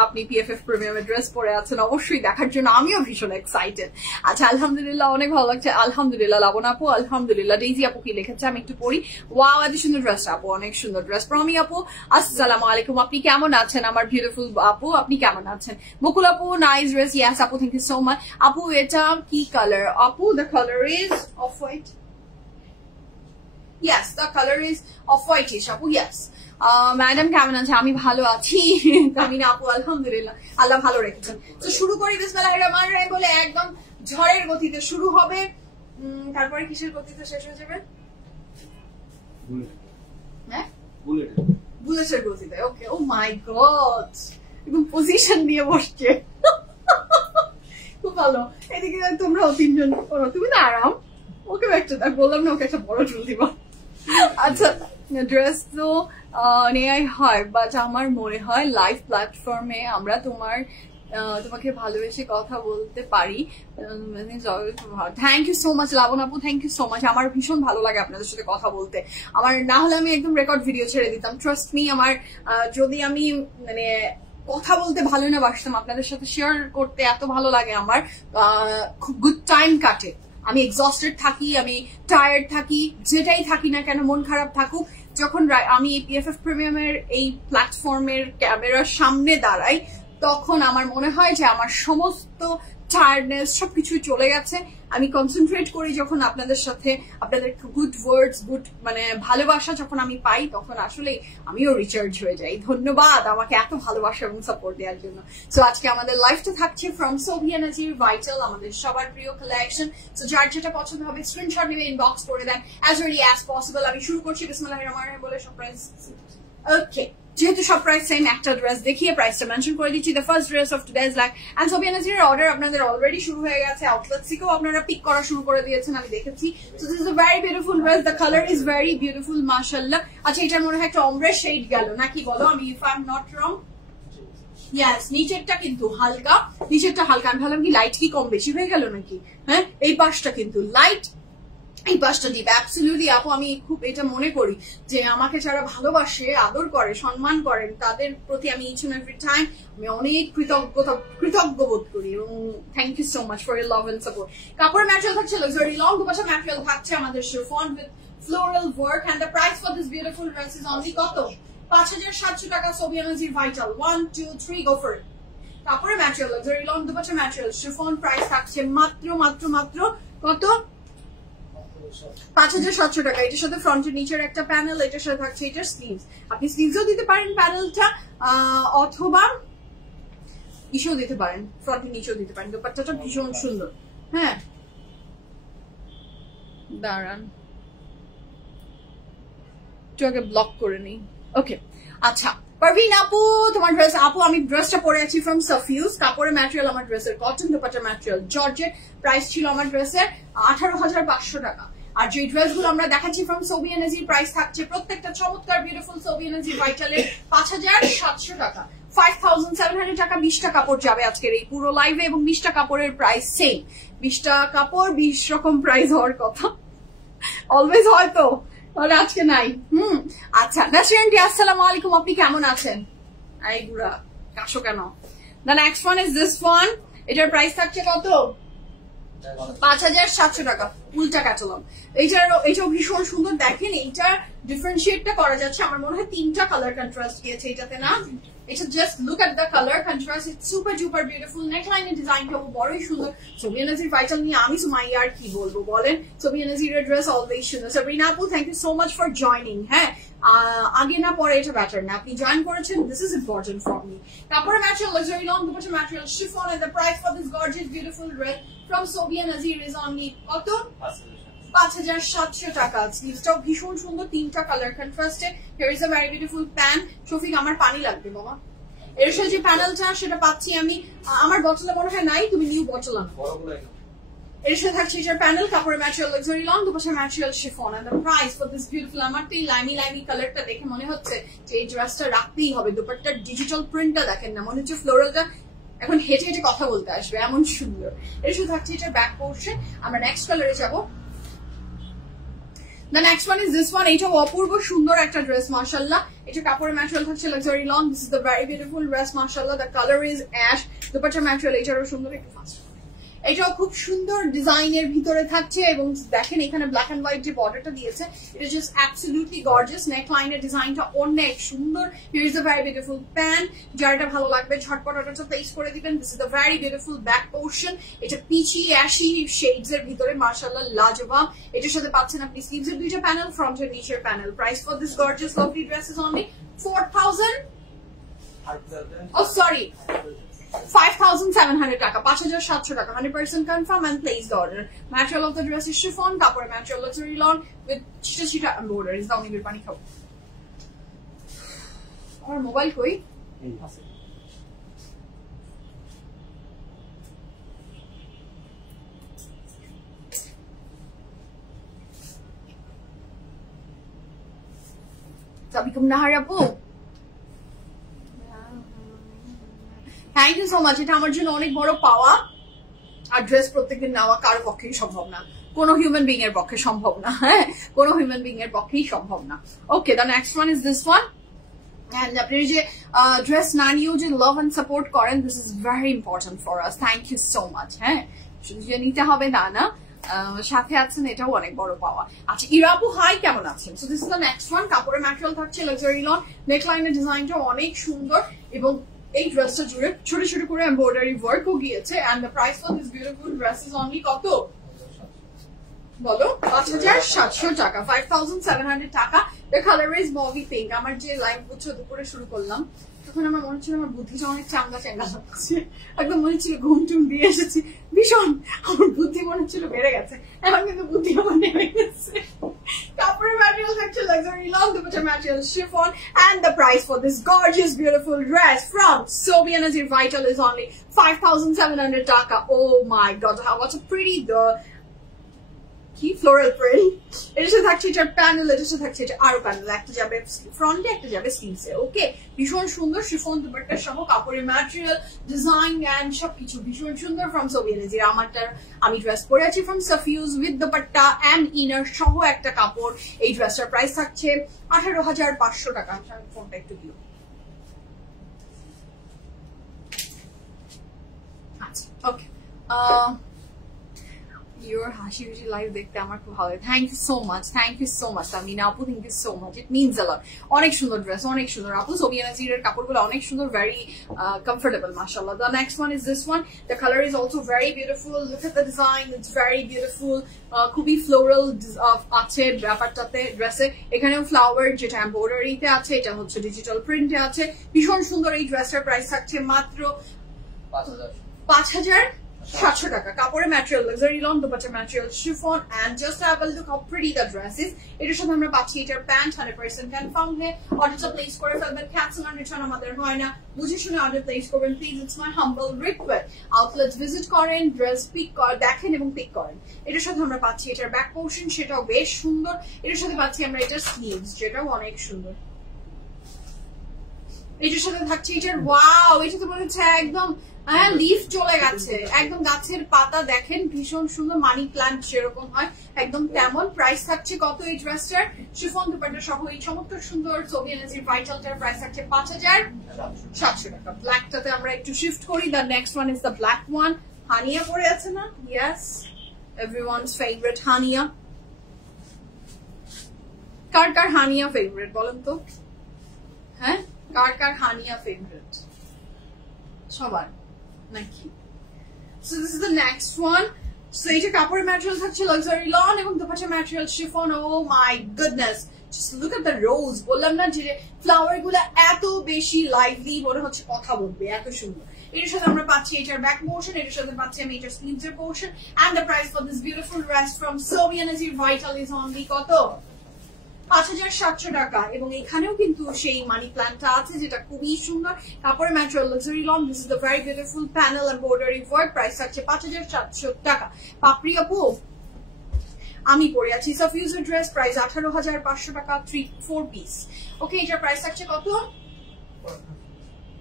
আপনি পিএফএফ প্রিমিয়ামের ড্রেস পরে আছেন, অবশ্যই দেখার জন্য আমিও ভীষণ এক্সাইটেড। আচ্ছা আলহামদুলিল্লাহ, অনেক ভালো লাগছে আলহামদুলিল্লাহ। লাবণ আপু আলহামদুলিল্লাহ। ডেইজি আপু কি লিখেছে আমি একটু পড়ি। ওয়াও, এত সুন্দর ড্রেস আপু, অনেক সুন্দর ড্রেস। প্রমি আপু আসসালামু আলাইকুম, আপনি কেমন আছেন আমার বিউটিফুল আপু, আপনি কেমন আছেন? বকুল আপু নাইস ড্রেস, ইয়েস আপু, থ্যাংক ইউ সো মাচ আপু। এটা কি কালার আপু? The colour is off white, yes the colour is of whitish আপু, ইয়েস। ম্যাডাম কেমন আছে? আমি ভালো আছি কামিনা আপু আলহামদুলিল্লাহ, আল্লাহ ভালো রেখেছেন। তো শুরু করি বিসমিল্লাহির রহমানির রহিম বলে, একদম ঝড়ের গতিতে শুরু হবে, তারপরে কিসের গতিতে শেষ হয়ে যাবে? হ্যাঁ, বুলেটের গতিতে। ওকে, ও মাই গড, একদম পজিশন দিয়ে বসছে, খুব ভালো। এদিকে তোমরাও তিনজন, তুমি না আরাম, ওকে একটা দেখ, বললাম না ওকে একটা বড় চুল দিবা। আচ্ছা, ড্রেস তো নেয়াই হয়, বাট আমার মনে হয় লাইভ প্ল্যাটফর্মে আমরা তোমাকে ভালোবেসে কথা বলতে পারি। থ্যাংক ইউ সো মাচ লাবণ আপু, থ্যাংক ইউ সো মাচ। আমার ভীষণ ভালো লাগে আপনাদের সাথে কথা বলতে, আমার না হলে আমি একদম রেকর্ড ভিডিও ছেড়ে দিতাম, ট্রাস্ট মি। আমার যদি আমি মানে কথা বলতে ভালো না বাসতাম, আপনাদের সাথে শেয়ার করতে এত ভালো লাগে আমার, খুব গুড টাইম কাটে। আমি এক্সস্টেড থাকি, আমি টায়ার্ড থাকি, যেটাই থাকি না কেন, মন খারাপ থাকুক, যখন আমি পিএফএফ প্রিমিয়ামের এই প্ল্যাটফর্মের ক্যামেরার সামনে দাঁড়াই, তখন আমার মনে হয় যে আমার সমস্ত টায়ার্ডনেস সবকিছু চলে গেছে। আমি কনসেন্ট্রেট করি যখন আপনাদের সাথে, আপনাদের গুড ওয়ার্ডস, গুড মানে ভালোবাসা যখন আমি পাই, তখন আসলে আমিও রিচার্জ হয়ে যাই। ধন্যবাদ আমাকে এত ভালোবাসা এবং সাপোর্ট দেওয়ার জন্য। সো আজকে আমাদের লাইফটা থাকছে ফ্রম সোভিয়া নাজির ভাইটাল, আমাদের সবার প্রিয় কালেকশন। সো যার যেটা পছন্দ হবে স্ক্রিনশট নেবে, ইনবক্স করে দেন অ্যাজ আর্লি অ্যাজ পসিবল। আমি শুরু করছি বিসমিল্লাহির রহমানির রহিম বলে সব প্রাইস। ওকে, যেহেতু সব প্রাইস সেম, একটা ড্রেস দেখিয়ে প্রাইসটা মেনশন করে দিচ্ছি। The first dress of today's like and Sobia নাজিরের অর্ডার আপনাদের অলরেডি শুরু হয়ে গেছে, আউটলেট থেকেও আপনারা পিক করা শুরু করে দিয়েছেন, আমি দেখেছি। So this is a very beautiful dress, the colour is very beautiful মাশাআল্লাহ। আচ্ছা, এটার মনে হয় একটা অমব্রে শেড গেল নাকি, বলো আমি if I am not wrong. Yes, নিচেরটা কিন্তু হালকা, নিচেরটা হালকা। আমি ভাবলাম কি লাইট কি কম বেশি হয়ে গেল নাকি। হ্যাঁ, এই পাশটা কিন্তু লাইট, এই পাশটা ডিপ। অ্যাবসলিউটলি আপু, আমি খুব এটা মনে করি যে আমাকে যারা ভালোবাসে, আদর করে, সম্মান করেন, তাদের প্রতি আমি ইচ এন্ড এভরি টাইম আমি অনেক কৃতজ্ঞ বোধ করি, এবং thank you so much for your love and support. কাপড়ের ম্যাটেরিয়াল থাকছে লাক্সারি লং দুপাশা ম্যাটেরিয়াল থাকছে আমাদের chiffon with floral work, and the price for this beautiful dress is only কত? 5,700 টাকা। Sobia Nazir vital 1 2 3 go for it. কাপড়ের ম্যাটেরিয়াল লাক্সারি লং দুপাশা material chiffon, price থাকছে মাত্র মাত্র মাত্র কত? 5,700 টাকা। এটার সাথে ফ্রন্টের নিচের একটা প্যানেল, এটার সাথে থাকছে এটার স্লিভস। আপনি স্লিভসও দিতে পারেন প্যানেলটা, অথবা ইসেও দিতে পারেন, ফ্রন্টের নিচেও দিতে পারেন। দোপাট্টাটা ভীষণ সুন্দর। হ্যাঁ, দাঁড়ান একটু আগে ব্লক করে নিই। ওকে, আচ্ছা পারভিন আপু, তোমার ড্রেস। আপু আমি ড্রেসটা পরে আছি ফ্রম সাফিউজ। কাপড়ের ম্যাটেরিয়াল আমার ড্রেসের কটন, দোপাট্টার ম্যাটেরিয়াল জর্জেট। প্রাইস ছিল আমার ড্রেসের 18,500 টাকা। আর যে ড্রেসগুলো আমরা দেখাচ্ছি ফ্রম সোভিয়া নাজির, প্রাইস থাকছে প্রত্যেকটা চমৎকার বিউটিফুল সোভিয়া নাজির ভাইটালের 5,700 টাকা। 5,700 টাকা। 20টা কাপড় যাবে আজকের এই পুরো লাইভে, এবং 20টা কাপড়ের প্রাইস সেম। 20টা কাপড় 20 রকম প্রাইস হওয়ার কথা, অলওয়েজ হয় তো, তাহলে আজকে নাই। আচ্ছা, নাসরিন আসসালামু আলাইকুম, আপনি কেমন আছেন? এই গুড়া কাশো কেন? The next one is this one. এটার প্রাইস থাকছে কত? 5700 টাকা উল্টা ক্যাটালগ। এটাও ভীষণ সুন্দর। দেখেন এইটার ডিফারেন্সিয়েটটা করা যাচ্ছে, আমার মনে হয় 3টা কালার কন্ট্রাস্ট গিয়েছে এটাতে না। এটা just look at the colour contrast, it's super duper beautiful. নেকলাইনের ডিজাইনটাও বড়ই সুন্দর। সোবিয়া নাজির ভাইটাল নিয়ে আমি সুমাইয়া আর কি বলবো বলেন। সোবিয়া নাজিরের ড্রেস অলওয়েজ সুন্দর। সাবরিনা আপু thank you so much for joining. হ্যাঁ, আগে না পরে এটা ব্যাটার না, আপনি জয়েন করেছেন, this is important for me. কাপড়ের material luxury lawn dupatta material chiffon, and the price for this gorgeous beautiful dress from Sobia Nazir is only কত? 5700 টাকা। স্লিভসটাও ভীষণ সুন্দর, 3টা কালার কন্ট্রাস্টে। Here is a very beautiful pant. Shafiq আমার পানি লাগবে বাবা। এর সাথে যে প্যানেলটা সেটা পাচ্ছি আমি, আমার বটলে মনে হয় নাই, তুমি নিউ বটল আনো। এর সাথে থাকছে এটার প্যানেল, কাপড়ের ম্যাটেরিয়াল লাক্সারি লং, দুপাশে material chiffon, and the price for this beautiful. আমার তো এই লাইমি কালারটা দেখে মনে হচ্ছে যে এই ড্রেসটা রাখতেই হবে। দুপাট্টার ডিজিটাল প্রিন্টটা দেখেন না, মনে হচ্ছে ফ্লোরালটা এখন হেঁটে হেঁটে কথা বলতে আসবে, এমন সুন্দর। এর সাথে থাকছে এটার ব্যাক পোর্শন। আমরা নেক্সট কালারে যাবো। The next one is this one. এটাও অপূর্ব সুন্দর একটা ড্রেস মাশাআল্লাহ। এটা কাপড়ের ম্যাটেরিয়াল থাকছে luxury long. This is the very beautiful dress মাশাআল্লাহ. The color is ash. Dupatta material এটারও সুন্দর, একটু ফাস্ট। এটাও খুব সুন্দর ডিজাইনের ভিতরে থাকছে এবং দেখেন এখানে ব্ল্যাক এন্ড হোয়াইট যে বর্ডারটা দিয়েছে, এটা জাস্ট অ্যাবসলিউটলি গর্জিয়াস। নেকলাইনের ডিজাইনটা অনেক সুন্দর। Here is a very beautiful pant. যার এটা ভালো লাগবে ঝটপট অর্ডারটা প্লেস করে দিবেন। This is the very beautiful back portion. এটা পিচি অ্যাশি শেডস এর ভিতরে মাশাআল্লাহ লাজবাব। এটার সাথে পাচ্ছেন আপনি স্লিভস এর দুইটা প্যানেল, ফ্রন্ট এর নিচের panel. Price for this gorgeous lovely dress is only 5700 টাকা, 5700 টাকা, 100% confirm and place the order. Material of the dress is chiffon, কাপড়ের material luxury lawn with চিটা embroideries. দাও নিবির পানি খাও। আমার মোবাইল কই? আছে। সাবিকুম নাহার আপু থ্যাংক ইউ সো মাচ। এটা আমার জন্য অনেক বড় পাওয়া। আর ড্রেস প্রত্যেকদিন নেওয়া কারো পক্ষেই সম্ভব না, কোনো হিউম্যান বিং এর পক্ষে সম্ভব না। হ্যাঁ, কোনো হিউম্যান বিং এর পক্ষেই সম্ভব না। Okay, the next one is this one. And আপনি যে ড্রেস না নিয়েও যে লাভ এন্ড সাপোর্ট করেন, this is very important for us. Thank you so much. হ্যাঁ, শুধু যে নিতে হবে তা না, সাথে আছেন, এটাও অনেক বড় পাওয়া। আচ্ছা ইরাপু হাই, কেমন আছেন? So this is the next one. কাপড়ের ম্যাটেরিয়াল থাকছে লাক্সারি লন। নেকলাইনের ডিজাইনটা অনেক সুন্দর এবং এই ড্রেসটা জুড়ে ছোট ছোট করে এমব্রয়ডারি ওয়ার্কও গিয়েছে। And the price for this beautiful dress is only কত বলো? 5700 টাকা, 5700 টাকা। The colour is mauve pink. আমার যে লাইভ বুঝছো দুপুরে শুরু করলাম, তখন আমার মনে হচ্ছিল আমার বুদ্ধিটা অনেক চাঙ্গা চাঙ্গা লাগছে, একদম মনে হচ্ছিল ঘুম টুম দিয়ে এসেছি ভীষণ, আমার বুদ্ধি মনে হচ্ছিল বেড়ে গেছে, এখন কিন্তু বুদ্ধি আমার নেমে গেছে। কাপড়ের ম্যাটেরিয়াল থাকছে luxury lawn, dupatta material chiffon, and the price for this gorgeous beautiful dress from Sobiya Nazir Vital is only 5700 টাকা. Oh my god, what a pretty কি ফ্লোরাল প্রিন্ট। এর সাথে থাকছে এটার প্যানেল, এর সাথে থাকছে এটা আরো প্যানেল, একটা যাবে ফ্রন্টে, একটা যাবে স্লিভসে। ওকে, ভীষণ সুন্দর শিফন দুপাট্টা সহ কাপড়ের ম্যাটেরিয়াল, ডিজাইন এন্ড সবকিছু ভীষণ সুন্দর ফ্রম সোবিয়া নাজির। আমি ড্রেস পরে আছি ফ্রম সাফিউজ উইথ দুপাট্টা এন্ড ইনার সহ একটা কাপড়। এই ড্রেসটার প্রাইস থাকছে 18500 টাকা। ফোনটা একটু দিও। আচ্ছা ওকে, your হাসি খুশি লাইভ দেখতে আমার খুব ভালো লাগে। Thank you so much, thank you so much Tamina আপু, thank you so much, it means a lot. অনেক সুন্দর ড্রেস, অনেক সুন্দর আপু। সোবিয়া নাজিরের কাপড়গুলো অনেক সুন্দর, ভেরি কমফোর্টেবল মাশাআল্লাহ। The next one is this one. The colour is also very beautiful. Look at the design, it's very beautiful. খুবই ফ্লোরাল আছে ব্যাপারটাতে ড্রেসে। এখানেও ফ্লাওয়ার যেটা এমব্রয়ডারিতে আছে, এটা হচ্ছে ডিজিটাল প্রিন্টে আছে। ভীষণ সুন্দর। এই ড্রেসটার প্রাইস থাকছে মাত্র 5700 টাকা। কাপড়ের material luxury lawn, dupatta material chiffon, and just have a look how pretty the dress is. এটার সাথে আমরা পাচ্ছি এটার প্যান্ট। 100% কনফার্ম হয়ে অর্ডারটা প্লেস করে ফেলবেন। ক্যান্সেল অন রিটার্ন আমাদের হয় না, বুঝে শুনে অর্ডার প্লেস করবেন please, it's my humble request. Outlet visit করেন, ড্রেস পিক দেখেন এবং পিক করেন। এটার সাথে আমরা পাচ্ছি এটার ব্যাক পোর্শন, সেটাও বেশ সুন্দর। এটার সাথে পাচ্ছি আমরা এটার স্লিভস, যেটাও অনেক সুন্দর। এটার সাথে থাকছে এটার ওয়াও, এটা তো মনে হচ্ছে একদম হ্যাঁ লিফ চলে গেছে, একদম গাছের পাতা দেখেন ভীষণ সুন্দর, মানি প্লান্ট যেরকম হয় একদম তেমন। প্রাইস থাকছে কত এই ড্রেসটার? শিফন দুপাট্টা সহ এই চমৎকার সুন্দর সোবিয়া নাজির ভাইটালটার প্রাইস থাকছে 5700 টাকা। ব্ল্যাকটাতে আমরা একটু শিফট করি। The next one is the black one. Hania পরে আছে না? Yes, everyone's favourite Hania. কার কার হানিয়া ফেভারিট বলেন তো? হ্যাঁ, কার কার হানিয়া ফেভারিট? সবার নাকি? So this is the next one. So এটা কাপড়ের ম্যাটেরিয়াল থাকছে লাক্সারি লন এবং dupatta material chiffon. Oh my goodness, just look at the rose. বললাম না যে ফ্লাওয়ার গুলা এত বেশি লাইভলি, মনে হচ্ছে কথা বলবে, এত সুন্দর। এটার সাথে আমরা পাচ্ছি এটার ব্যাক পোর্শন, এটার সাথে পাচ্ছি আমি এটার স্লিভস এর portion. And the price for this beautiful dress from Sobia এনার্জি ভাইটাল ইজ অনলি কত? 5700 টাকা। এবং এখানেও কিন্তু সেই মানি প্ল্যান্টটা আছে যেটা খুবই সুন্দর। কাপড়ের material luxury loan. This is the very beautiful panel embroidery work. Price থাকছে 5700 টাকা। পাপড়ি আপু আমি পরে আছি সাফিউজের ড্রেস, প্রাইস 18500 টাকা, 4 পিস। ওকে, এটার প্রাইস থাকছে কত?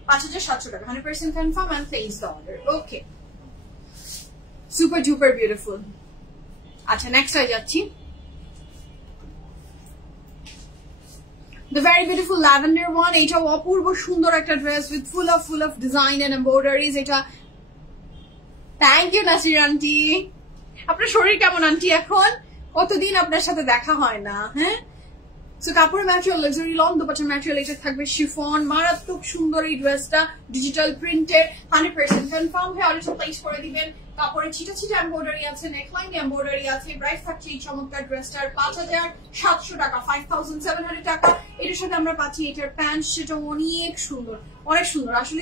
5700 টাকা। 100% confirm and place the order. Okay, super duper beautiful. আচ্ছা, নেক্সট আই যাচ্ছি। The very beautiful lavender one. এটা অপূর্ব সুন্দর একটা dress with full of design and embroideries. এটা থ্যাংক ইউ নাসির আন্টি। আপনার শরীর কেমন আন্টি এখন? কতদিন আপনার সাথে দেখা হয় না। হ্যাঁ, সো কাপড়ের ম্যাটেরিয়াল লাক্সারি লন, দুপাট্টার ম্যাটেরিয়াল এটা থাকবে শিফন। মারাত্মক সুন্দর এই ড্রেসটা, ডিজিটাল প্রিন্টের, 100% কনফার্ম হয়ে অর্ডারটা প্লেস করে দিবেন। কাপড়ে ছিটা ছিটা এমব্রয়ডারি আছে, নেকলাইন এমব্রয়ডারি আছে। প্রাইস থাকছে এই চমৎকার ড্রেসটার 5700 টাকা, 5700 টাকা। এটার সাথে আমরা পাচ্ছি এটার প্যান্ট, সেটা অনেক সুন্দর, অনেক সুন্দর। আসলে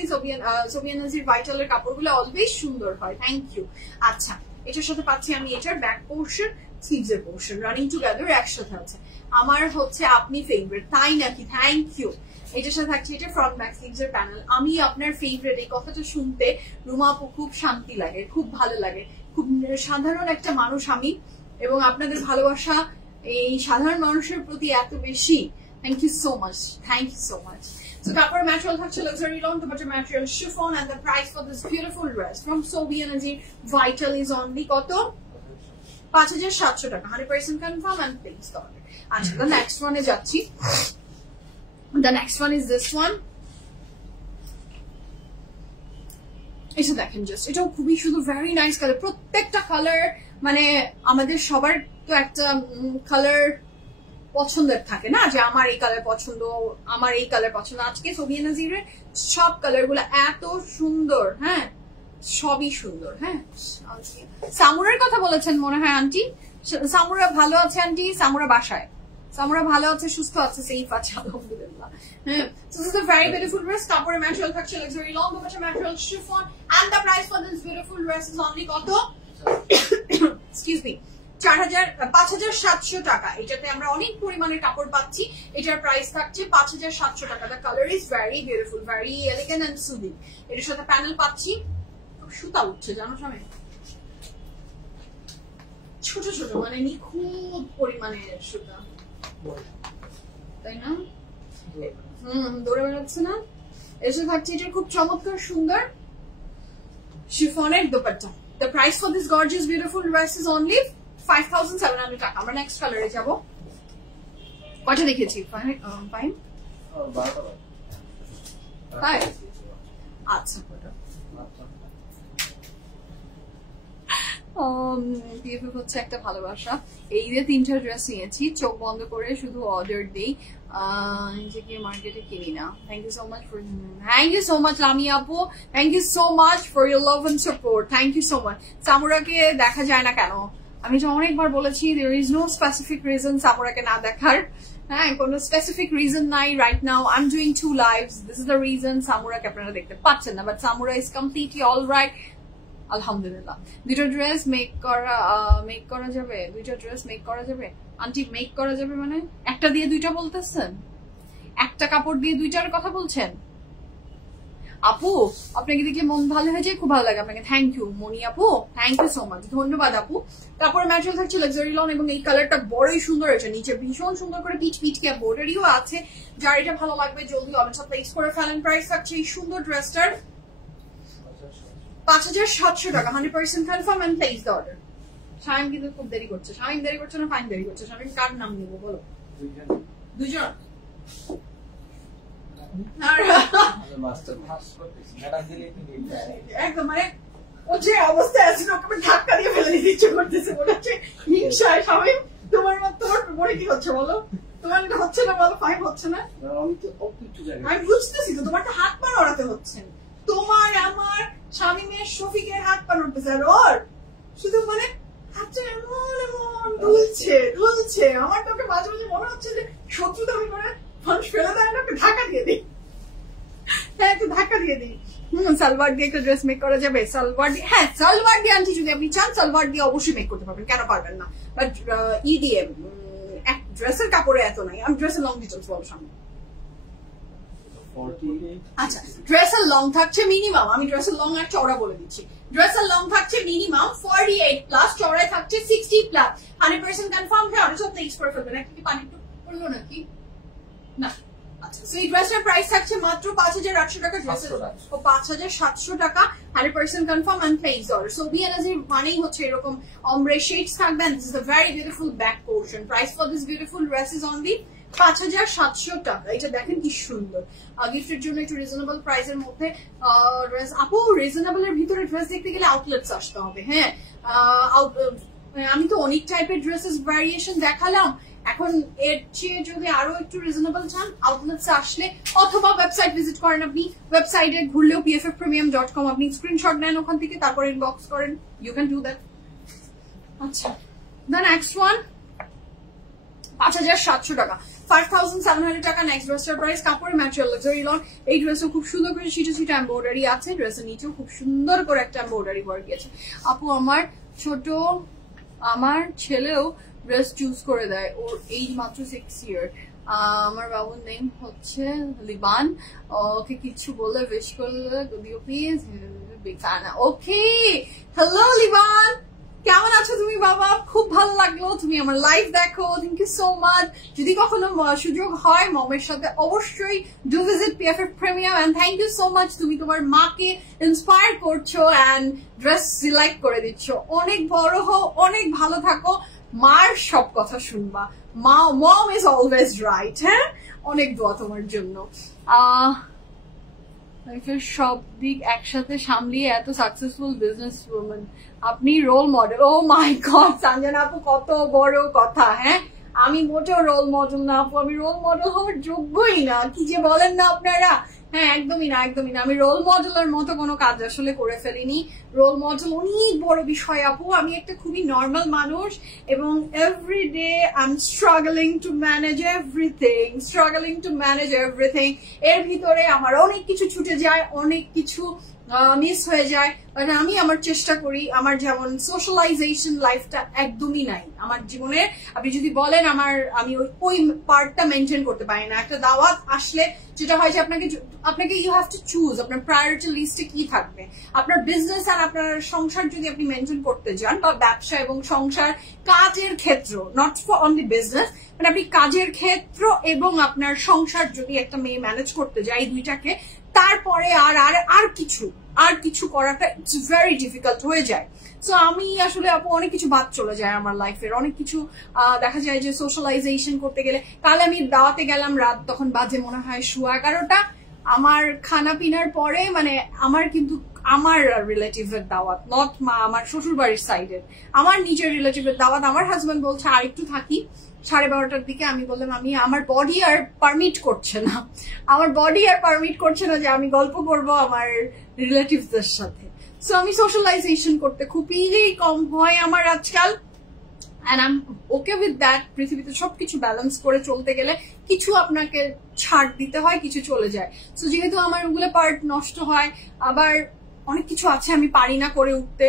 সোভি এনার্জির ভাইটালের কাপড়গুলো অলওয়েজ সুন্দর হয়। Thank you. আচ্ছা, এটার সাথে পাচ্ছি আমি এটার ব্যাক পোর্শন, স্লিভস এর পোর্শন রানিং টুগেদার একসাথে আছে। আমার হচ্ছে আপনি ফেভারিট, তাই নাকি? Thank you. এটার সাথে থাকছে এটা ফ্রন্ট ব্যাক স্লিভস এর প্যানেল। আমি আপনার ফেভারিট, এই কথাটা শুনতে রুমা আপু খুব শান্তি লাগে, খুব ভালো লাগে। খুব সাধারণ একটা মানুষ আমি, এবং আপনাদের ভালোবাসা এই সাধারণ মানুষের প্রতি এত বেশি। Thank you so much, thank you so much. So কাপড় ম্যাটেরিয়াল থাকছে luxury lawn, dupatta material chiffon. And the price for this beautiful dress from Sobia এনার্জি ভাইটাল ইজ অনলি কত? 5700 টাকা, 100% confirm and place the order. আচ্ছা, the next one এ যাচ্ছি। The next one is this one. এটা দেখেন, জাস্ট এটাও খুবই শুধু ভেরি নাইস কালার। প্রত্যেকটা কালার মানে আমাদের সবার তো একটা কালার পছন্দের থাকে না, যে আমার এই কালার পছন্দ, আমার এই কালার পছন্দ। আজকে সোভি এনার্জির সব কালার গুলো এত সুন্দর। হ্যাঁ, সবই সুন্দর। হ্যাঁ, সামুরার কথা বলেছেন মনে হয় আন্টি। সামুরা ভালো আছে আন্টি? সামুরা বাসায়, সামুরা ভালো আছে, সুস্থ আছে, সেফ আছে, আলহামদুলিল্লাহ। হ্যাঁ, so this is a very beautiful dress. কাপড়ের ম্যাটেরিয়াল থাকছে luxury lawn, dupatta material chiffon. and the price for this beautiful dress is only কত? excuse me, 5700 টাকা। এটাতে আমরা অনেক পরিমাণের কাপড় পাচ্ছি। এটার প্রাইস থাকছে 5700 টাকা। The color is very beautiful, very elegant and soothing. এটার সাথে প্যানেল পাচ্ছি, সুতা উঠছে জানো সামনে, ছোট ছোট মানে নিখুঁত পরিমাণের সুতা, তাই না? দৌড়ে বেড়াচ্ছে না? এসে থাকছে এটা খুব চমৎকার সুন্দর শিফনের dupatta. The price for this gorgeous beautiful dress is only 5700 টাকা। আমরা নেক্সট কালারে যাব। কয়টা দেখেছি? ফাইন, আচ্ছা। হচ্ছে একটা ভালোবাসা। এই যে 3টা ড্রেস নিয়েছি, চোখ বন্ধ করে শুধু অর্ডার দেই, নিজেকে মার্কেটে কিনি না। Thank you so much for, thank you so much Lami আপু, thank you so much for your love and support. Thank you so much. সামুরাকে দেখা যায় না কেন? আমি তো অনেকবার বলেছি, there is no specific reason সামুরাকে না দেখার। হ্যাঁ, কোনো স্পেসিফিক রিজন নাই। Right now I am doing 2 lives, this is the reason সামুরাকে আপনারা দেখতে পাচ্ছেন না, but Samura is completely all right, আলহামদুলিল্লাহ। 2টা ড্রেস মেক করা যাবে? 2টা ড্রেস মেক করা যাবে আন্টি? মেক করা যাবে মানে একটা দিয়ে 2টা বলতেছেন? একটা কাপড় দিয়ে 2টার কথা বলছেন? আপু আপনাকে দেখলে মন ভালো হয়ে যায়, খুব ভালো লাগে আপনাকে। থ্যাংক ইউ মনি আপু, থ্যাংক ইউ সো মাচ, ধন্যবাদ আপু। কাপড়ের ম্যাটেরিয়াল থাকছে লাক্সারি লন, এবং এই কালারটা বড়ই সুন্দর হয়েছে। নিচে ভীষণ সুন্দর করে পিচ কে বর্ডারিও আছে। যার এটা ভালো লাগবে জলদি অর্ডারটা প্লেস করে ফেলেন। প্রাইস থাকছে এই সুন্দর ড্রেসটার 5700 টাকা, 100% confirm and place the order. শাইন কিন্তু খুব দেরি করছে। শাইন দেরি করছে না ফাইন দেরি করছে? শাইন কার নাম নিব বলো? দুজন। একদম মানে ও যে অবস্থায় আছে ওকে ধাক্কা দিয়ে ফেলে দিতে ইচ্ছে করতেছে, মনে হচ্ছে হিংসায় শামীম। তোমার মনে কি হচ্ছে বলো? তোমার এটা হচ্ছে না বলো? ফাইন হচ্ছে না? আমি বুঝতেছি তো, তোমার তো হাত পা নড়াতে হচ্ছে, তোমার আমার শামীমের শফিকের হাত পা নড়তেছে, আর ওর শুধু মানে হাতটা এমন এমন ঢুলছে। আমার তোকে মাঝে মাঝে মনে হচ্ছে যে শত্রু দামি করে মানুষ ফেলে দেয় না, ধাক্কা দিয়ে দিই। হ্যাঁ, একটু ধাক্কা দিয়ে দিই। সালোয়ার দিয়ে একটা ড্রেস মেক করা যাবে? সালোয়ার দিয়ে, হ্যাঁ সালোয়ার দিয়ে আনছি, যদি আপনি চান সালোয়ার দিয়ে অবশ্যই মেক করতে পারবেন, কেন পারবেন না। বাট ইডিএম ড্রেসের কাপড়ে এত নাই। আমি ড্রেসের লং ডিটেলস বলো সামনে। আচ্ছা, ড্রেসের লং থাকছে মিনিমাম, আমি ড্রেসের লং আর চওড়া বলে দিচ্ছি। ড্রেসের লং থাকছে মিনিমাম 48+, চওড়ায় থাকছে 60+। 100% কনফার্ম হয়ে অনেক প্লেস করে ফেলবেন। একটা কি পানি একটু পড়লো নাকি? না। আচ্ছা, এই ড্রেসের প্রাইস থাকছে মাত্র 5,800 টাকা। ড্রেসের 5,700 টাকা, 100% confirm and place order. So বিএনএসির মানেই হচ্ছে এরকম ombre shades থাকবে, and this is a very beautiful back portion. Price for this beautiful dress is only 5,700 টাকা। এটা দেখেন কি সুন্দর, গিফটের জন্য একটু রিজনেবল প্রাইসের মধ্যে ড্রেস। আপু রিজনেবল এর ভিতরে ড্রেস দেখতে গেলে আউটলেটস আসতে হবে। হ্যাঁ, আমি তো অনেক টাইপের ড্রেসেস ভ্যারিয়েশন দেখালাম, এখন এর চেয়ে যদি আরো একটু রিজনেবল চান আউটলেটসে আসলে, অথবা ওয়েবসাইট ভিজিট করেন। আপনি ওয়েবসাইটে ঘুরলেও pffpremium.com, আপনি স্ক্রিনশট নেন ওখান থেকে, তারপর ইনবক্স করেন, ইউ ক্যান ডু দ্যাট। আচ্ছা, দ্য নেক্সট ওয়ান 5,700 টাকা, 5,700 টাকা। নেক্সট ড্রেসটার প্রাইস, কাপড়ের ম্যাটেরিয়াল লাক্সারি লন। এই ড্রেসও খুব সুন্দর করে ছিটা এমব্রয়ডারি আছে, ড্রেসের নিচেও খুব সুন্দর করে একটা এমব্রয়ডারি ওয়ার্ক আছে। আপু আমার ছেলেও ড্রেস চুজ করে দেয়, ওর এইজ মাত্র 6 ইয়ার। আমার বাবুর নেম হচ্ছে লিবান, ওকে কিছু বলে উইশ করলে যদিও প্লিজ। ওকে, হ্যালো লিবান, কেমন আছো তুমি বাবা? খুব ভালো লাগলো তুমি আমার লাইভ দেখো, থ্যাংক ইউ সো মাচ। যদি কখনো সুযোগ হয় মমের সাথে অবশ্যই do visit PFF premium, and thank you so much. তুমি তোমার মাকে ইন্সপায়ার করছো এন্ড ড্রেস সিলেক্ট করে দিচ্ছ। অনেক বড় হও, অনেক ভালো থাকো, মার সব কথা শুনবা। Mom is always right. হ্যাঁ, অনেক দোয়া তোমার জন্য। সব দিক একসাথে সামলিয়ে এত সাকসেসফুল বিজনেস ওম্যান, আপনি role model. Oh my god Sanjana আপু, কত বড় কথা। হ্যাঁ, আমি মোটেও রোল মডেল না আপু, আমি রোল মডেল হওয়ার যোগ্যই না, কি যে বলেন না আপনারা। হ্যাঁ, একদমই না, একদমই না। আমি রোল মডেলের মতো কোনো কাজ আসলে করে ফেলিনি। রোল মডেল অনেক বড় বিষয় আপু। আমি একটা খুবই নর্মাল মানুষ, এবং every day I am struggling to manage everything. এর ভিতরে আমার অনেক কিছু ছুটে যায়, অনেক কিছু মিস হয়ে যায়, বাট আমি আমার চেষ্টা করি। আমার যেমন সোশ্যালাইজেশন লাইফটা একদমই নাই আমার জীবনে। আপনি যদি বলেন আমি ওই পার্টটা মেনটেন করতে পারি না। একটা দাওয়াত আসলে যেটা হয় যে আপনাকে ইউ হ্যাভ টু চুজ আপনার প্রায়োরিটি লিস্টে কি থাকবে। আপনার বিজনেস আর আপনার সংসার যদি আপনি মেনটেন করতে যান, বা ব্যবসা এবং সংসার, কাজের ক্ষেত্র, নট ফর অনলি বিজনেস, মানে আপনি কাজের ক্ষেত্র এবং আপনার সংসার যদি একটা মেয়ে ম্যানেজ করতে যায়, এই দুইটাকে, তারপরে আর কিছু করাটা ইটস ভেরি ডিফিকাল্ট হয়ে যায়। সো আমি আসলে আপু অনেক কিছু বাদ চলে যায় আমার লাইফের, অনেক কিছু দেখা যায় যে সোশ্যালাইজেশন করতে গেলে। কাল আমি দাওয়াতে গেলাম, রাত তখন বাজে মনে হয় 11:15। আমার খানা পিনার পরে, মানে আমার রিলেটিভের দাওয়াত, নট আমার শ্বশুর বাড়ির সাইডের, আমার নিজের রিলেটিভের দাওয়াত। আমার হাজবেন্ড বলছে আর একটু থাকি, 12:30টার দিকে। আমি বললাম আমার বডি আর পারমিট করছে না যে আমি গল্প করব আমার রিলেটিভদের সাথে। সো আমি সোশ্যালাইজেশন করতে খুবই কম হয় আমার আজকাল, and I'm okay with that. পৃথিবীতে সবকিছু ব্যালেন্স করে চলতে গেলে কিছু আপনাকে ছাড় দিতে হয়, কিছু চলে যায়। সো যেহেতু আমার ওগুলো পার্ট নষ্ট হয়, আবার অনেক কিছু আছে আমি পারি না করে উঠতে,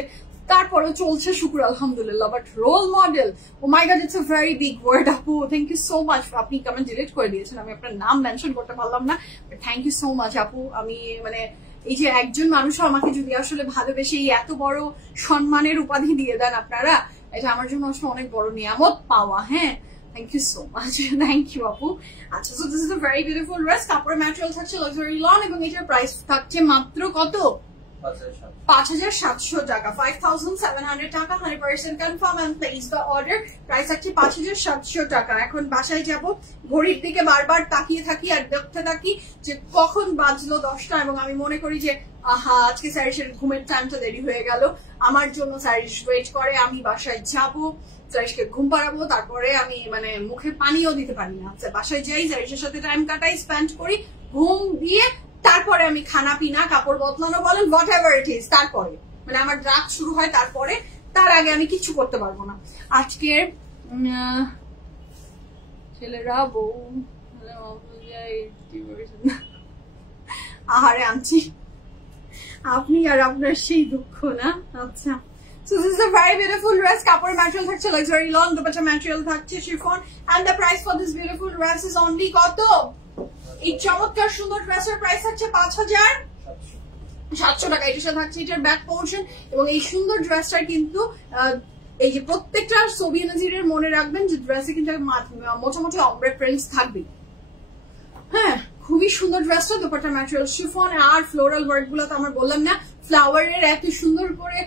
তারপরে চলছে শুকুর আলহামদুলিল্লাহ। But role model, oh my god, it's a very big word আপু। Thank you so much. আপনি কমেন্ট ডিলিট করে দিয়েছেন, আমি আপনার নাম মেনশন করতে পারলাম না, but thank you so much আপু। আমি মানে এই যে একজন মানুষ আমাকে যদি আসলে ভালোবেসে এত বড় সম্মানের উপাধি দিয়ে দেন আপনারা, এটা আমার জন্য আসলে অনেক বড় নিয়ামত পাওয়া। হ্যাঁ, thank you so much, thank you আপু। আচ্ছা, so this is a very beautiful dress, কাপড়ের ম্যাটেরিয়াল থাকছে লাক্সারি লন, এবং এটার প্রাইস থাকছে মাত্র কত? 5,700 টাকা, 5,700 টাকা, 100% confirm and place the order. Price আছে 5,700 টাকা। এখন বাসায় যাব, ঘড়ির দিকে বারবার তাকিয়ে থাকি আর দেখতে থাকি যে কখন বাজলো 10টা, এবং আমি মনে করি যে আহা আজকে স্যারিসের ঘুমের টাইমটা দেরি হয়ে গেল। আমার জন্য স্যারিস ওয়েট করে, আমি বাসায় যাব, স্যারিসকে ঘুম পাড়াবো, তারপরে আমি মানে মুখে পানিও দিতে পারি না। বাসায় যাই, স্যারিসের সাথে টাইম কাটাই, স্পেন্ড করি, ঘুম দিয়ে তারপরে আমি খানা পিনা কাপড় বদলানো বলেন হোয়াট এভার ইট ইজ, তারপরে মানে আমার রাত শুরু হয়, তারপরে তার আগে আমি কিছু করতে পারবো না। আজকে ছেলেরা বউ আহারে আনছি, আপনি আর আপনার সেই দুঃখ না। আচ্ছা, so this is a very beautiful dress. কাপড় ম্যাটেরিয়াল থাকছে লাক্সারি লন, দুপাট্টা ম্যাটেরিয়াল থাকছে chiffon, and the price for this beautiful dress is only কত? এই চমৎকার সুন্দর ড্রেসের প্রাইস থাকছে 5,700 টাকা। এটার সাথে থাকছে এটার ব্যাক পোর্শন, এবং এই সুন্দর ড্রেসটার কিন্তু এই যে প্রত্যেকটা ছবি নজিরের মনে রাখবেন যে ড্রেসে কিন্তু মোটামুটি অমব্রে প্রিন্টস থাকবে। হ্যাঁ, খুবই সুন্দর ড্রেসটা, দুপাট্টা ম্যাটেরিয়াল শিফন, আর ফ্লোরাল ওয়ার্ক গুলো তো আমার বললাম না, ফ্লাওয়ারের এত সুন্দর করে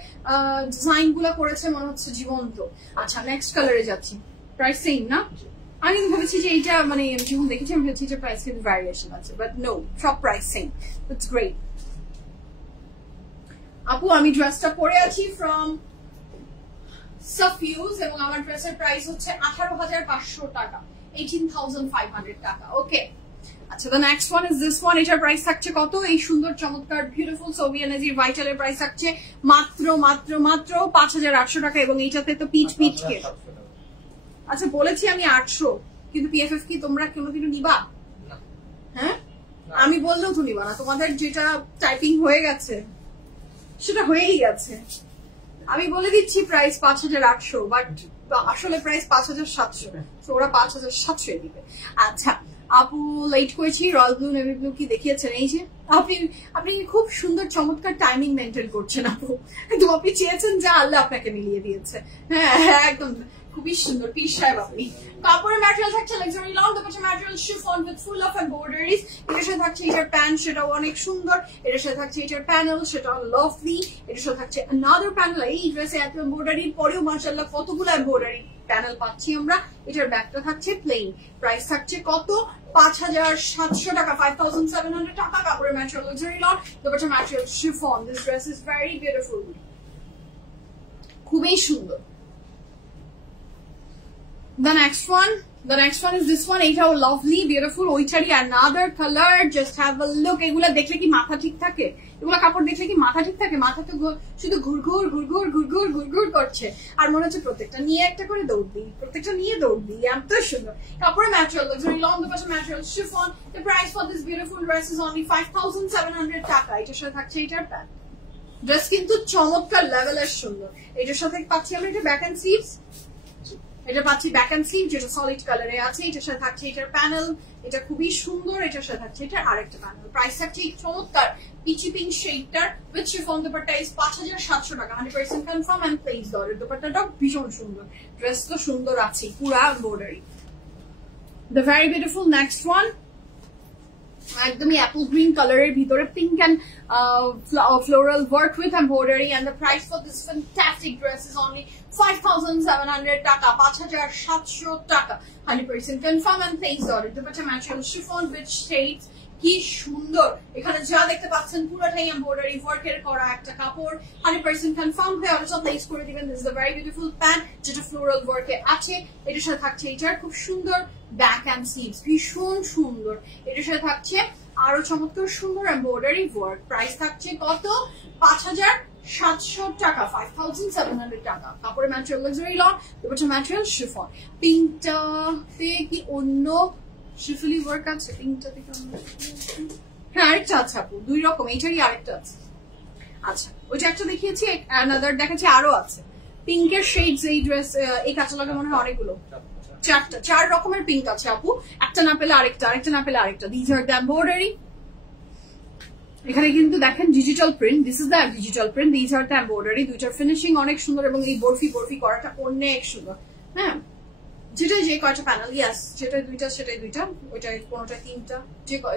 ডিজাইন গুলো করেছে, মনে হচ্ছে জীবন্ত। আচ্ছা, নেক্সট কালারে যাচ্ছি। প্রাইস সেম না? আমি ভেবেছি যে এইটা মানে যখন দেখেছি আমি ভেবেছি যে প্রাইস কিন্তু ভ্যারিয়েশন আছে, বাট নো, সব প্রাইস সেম। It's great. আপু আমি ড্রেসটা পরে আছি ফ্রম সাফিউজ, এবং আমার ড্রেসের প্রাইস হচ্ছে 18,500 টাকা, 18,500 টাকা। ওকে, আচ্ছা, the next one is this one. এটার প্রাইস থাকছে কত? এই সুন্দর চমৎকার বিউটিফুল সোভি এনার্জি ভাইটালের প্রাইস থাকছে মাত্র মাত্র মাত্র 5,800 টাকা, এবং এইটাতে তো পিচ পিচ কে। আচ্ছা, বলেছি আমি 800, কিন্তু পিএফএফ কি তোমরা কোনোদিনও নিবা? হ্যাঁ, আমি বললেও তো নিবা না, তোমাদের যেটা টাইপিং হয়ে গেছে সেটা হয়েই গেছে। আমি বলে দিচ্ছি প্রাইস 5,800, বাট আসলে প্রাইস 5,700, তো ওরা 5,700 দিবে। আচ্ছা আপু, লেট করেছি। রয়্যাল ব্লু, নেভি ব্লু কি দেখিয়েছেন? এই যে আপনি খুব সুন্দর চমৎকার টাইমিং মেনটেন করছেন আপু, তো আপনি চেয়েছেন যা আল্লাহ আপনাকে মিলিয়ে দিয়েছে। হ্যাঁ একদম খুবই সুন্দর পিস সাহেব আপনি। কাপড়ের ম্যাটেরিয়াল থাকছে luxury lawn, dupatta material chiffon with full of embroideries. এটার সাথে থাকছে এটার প্যান্ট, সেটাও অনেক সুন্দর। এটার সাথে থাকছে এটার প্যানেল, সেটাও লাভলি। এটার সাথে থাকছে another প্যানেল। এই ড্রেসে এত এমব্রয়ডারি পরেও মাশাআল্লাহ কতগুলো এমব্রয়ডারি প্যানেল পাচ্ছি আমরা। এটার ব্যাকটা থাকছে প্লেন। প্রাইস থাকছে কত? 5,700 টাকা, 5,700 টাকা। কাপড়ের material luxury lawn, dupatta material chiffon. This dress is very beautiful, খুবই সুন্দর। The next one is this one. এটাও lovely, beautiful. ওইটারই another color. Just have a look. এগুলা দেখলে কি মাথা ঠিক থাকে? এগুলা কাপড় দেখলে কি মাথা ঠিক থাকে? মাথা তো শুধু ঘুরঘুর ঘুরঘুর ঘুরঘুর ঘুরঘুর করছে, আর মনে হচ্ছে প্রত্যেকটা নিয়ে একটা করে দৌড় দিই, প্রত্যেকটা নিয়ে দৌড় দিই। এত সুন্দর কাপড়ের material, luxury lawn, dupatta material chiffon. The price for this beautiful dress is only 5,700 টাকা। এটার সাথে থাকছে এটার প্যান্ট। ড্রেস কিন্তু চমৎকার লেভেলের সুন্দর। এটার সাথে পাচ্ছি আমরা এটা ব্যাক এন্ড স্লিভস, এটা পাচ্ছি ব্যাক এন্ড স্লিভ যেটা সলিড কালারে আছে। এটার সাথে থাকছে এটার প্যানেল, এটা খুবই সুন্দর। এটার সাথে থাকছে এটার আরেকটা প্যানেল। প্রাইস থাকছে এই চমৎকার পিচি পিঙ্ক শেডটার উইথ শিফন দুপাট্টা ইজ 5,700 টাকা, 100% কনফার্ম এন্ড প্লেস দরের। দুপাট্টাটাও ভীষণ সুন্দর, ড্রেস তো সুন্দর আছে, পুরা embroidery. The very beautiful next one, একদমই অ্যাপল গ্রিন কালারের ভিতরে pink and floral work with embroidery, and the price for this fantastic dress is only 5,700 টাকা, 5,700 টাকা, 100% confirm and place order. Dupatta material chiffon with shades। কি সুন্দর, এখানে যা দেখতে পাচ্ছেন পুরোটাই এমব্রয়ডারি ওয়ার্কের করা একটা কাপড়, 100% কনফার্ম হয়ে অর্ডারটা প্লেস করে দিবেন। This is a very beautiful pant যেটা ফ্লোরাল ওয়ার্কে আছে। এটার সাথে থাকছে এটার খুব সুন্দর ব্যাক এন্ড স্লিভস, ভীষণ সুন্দর। এটার সাথে থাকছে আরো চমৎকার সুন্দর এমব্রয়ডারি ওয়ার্ক। প্রাইস থাকছে কত? 5,700 টাকা, 5,700 টাকা। কাপড়ের material luxury lawn, dupatta material chiffon. পিঙ্কটাতে কি অন্য শিফলি ওয়ার্ক আছে? পিঙ্কটা থেকে হ্যাঁ আরেকটা আছে আপু, দুই রকম, এইটারই আরেকটা আছে। আচ্ছা, ওইটা একটা দেখিয়েছি, অ্যানাদার দেখাচ্ছি, আরো আছে পিঙ্কের শেডস। এই ড্রেস এই কাঁচালগে মনে হয় অনেকগুলো, চার রকমের পিঙ্ক আছে আপু, একটা না পেলে আরেকটা, আরেকটা না পেলে আরেকটা। This are the embroidery. এখানে কিন্তু দেখেন digital print, this is the digital print, this are the embroidery. দুইটার ফিনিশিং অনেক সুন্দর, এবং এই বরফি বরফি করাটা অনেক সুন্দর। হ্যাঁ, যেটা যে কয়টা প্যানেল, ইয়াস যেটা দুইটা সেটাই দুইটা, ওইটাই কোনোটা তিনটা,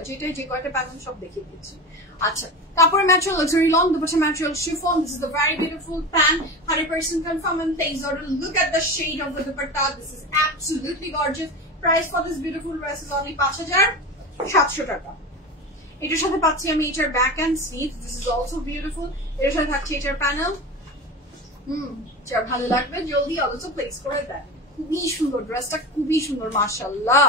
যেটাই যে কয়টা প্যানেল সব দেখিয়ে দিচ্ছি। আচ্ছা, কাপড়ের material luxury lawn, dupatta material chiffon. This is the very beautiful pan, 100% confirm and place order. Look at the shade of the dupatta. This is absolutely gorgeous. Price for this beautiful dress is only 5,700 টাকা। এটার সাথে পাচ্ছি আমি এটার back end sleeve. This is also beautiful. এটার সাথে থাকছে এটার প্যানেল। যার ভালো লাগবে জলদি অলসো প্লেস করে দেন। খুবই সুন্দর ড্রেসটা, খুবই সুন্দর মাশাআল্লাহ।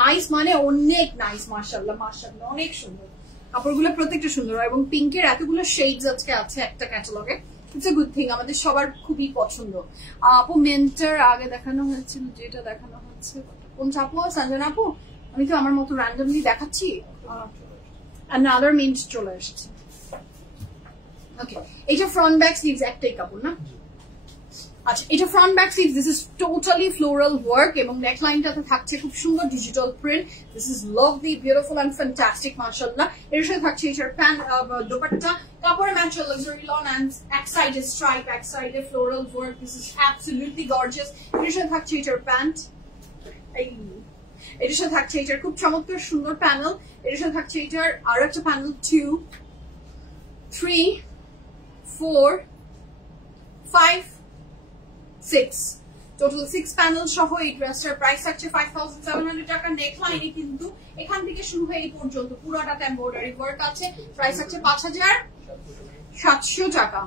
নাইস মানে অনেক নাইস, মাশাআল্লাহ মাশাআল্লাহ, অনেক সুন্দর। কাপড়গুলো প্রত্যেকটা সুন্দর এবং পিঙ্কের এতগুলো শেডস আজকে আছে একটা ক্যাটালগে। ইটস এ গুড থিং, আমাদের সবার খুবই পছন্দ। আপু মেন্টার আগে দেখানো হয়েছিল, যেটা দেখানো হচ্ছে কোন আপু? সঞ্জনা আপু, আমি তো আমার মতো র্যান্ডমলি দেখাচ্ছি। another mint চলে আসছে। ওকে, এটা ফ্রন্ট ব্যাক স্লিভস একটাই কাপড় না? আচ্ছা, এটা front back sleeves. This is totally floral work এবং নেকলাইনটাতে থাকছে খুব সুন্দর digital print. This is lovely, beautiful and fantastic মাশাআল্লাহ। এর সাথে থাকছে এটার দুপাট্টা, কাপড়ের ম্যাটেরিয়াল লাক্সারি লন এন্ড এক সাইডে স্ট্রাইপ, এক সাইডে floral work. This is absolutely gorgeous. এর সাথে থাকছে এটার প্যান্ট, এটার সাথে থাকছে এটার খুব চমৎকার সুন্দর প্যানেল। এটার সাথে থাকছে এটার আরো একটা প্যানেল, 2 3 4 5 6, টোটাল 6 প্যানেল সহ এই ড্রেসটার প্রাইস থাকছে 5,700 টাকা। নেকলাইনে কিন্তু এখান থেকে শুরু হয়ে এই পর্যন্ত পুরোটা এমব্রয়ডারি ওয়ার্ক আছে। প্রাইস থাকছে 5,700 টাকা।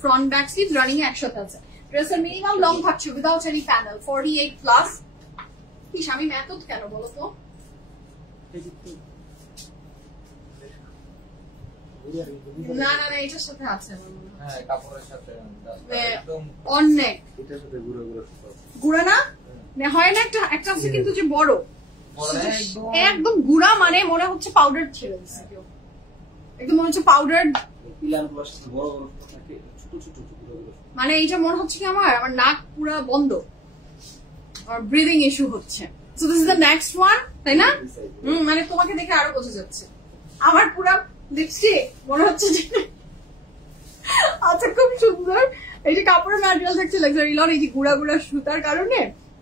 ফ্রন্ট ব্যাক স্লিভ রানিং এ একসাথে আছে। ড্রেসের মিনিমাম লং থাকছে উইদাউট এনি প্যানেল 48+। ইস, আমি মেথড কেন বলো তো? না না না, এটার সাথে আছে কাপড়ের সাথে অনেক গুড়া না হয় না, একটা আছে কিন্তু যে বড় একদম গুড়া, মানে মনে হচ্ছে পাউডার ছেড়ে দিচ্ছে কেউ, একদম মনে হচ্ছে পাউডার, মানে এইটা মনে হচ্ছে কি আমার নাক পুরা বন্ধ, আমার ব্রিদিং ইস্যু হচ্ছে। So this is the next one, তাই না? মানে তোমাকে দেখে আরো বোঝা যাচ্ছে আমার পুরা দেখছি মনে হচ্ছে যে আচ্ছা খুব সুন্দর। এই যে কাপড়ের ম্যাটেরিয়াল দেখছি লাক্সারি লন, এই যে গুড়া গুড়া সুতার কারণে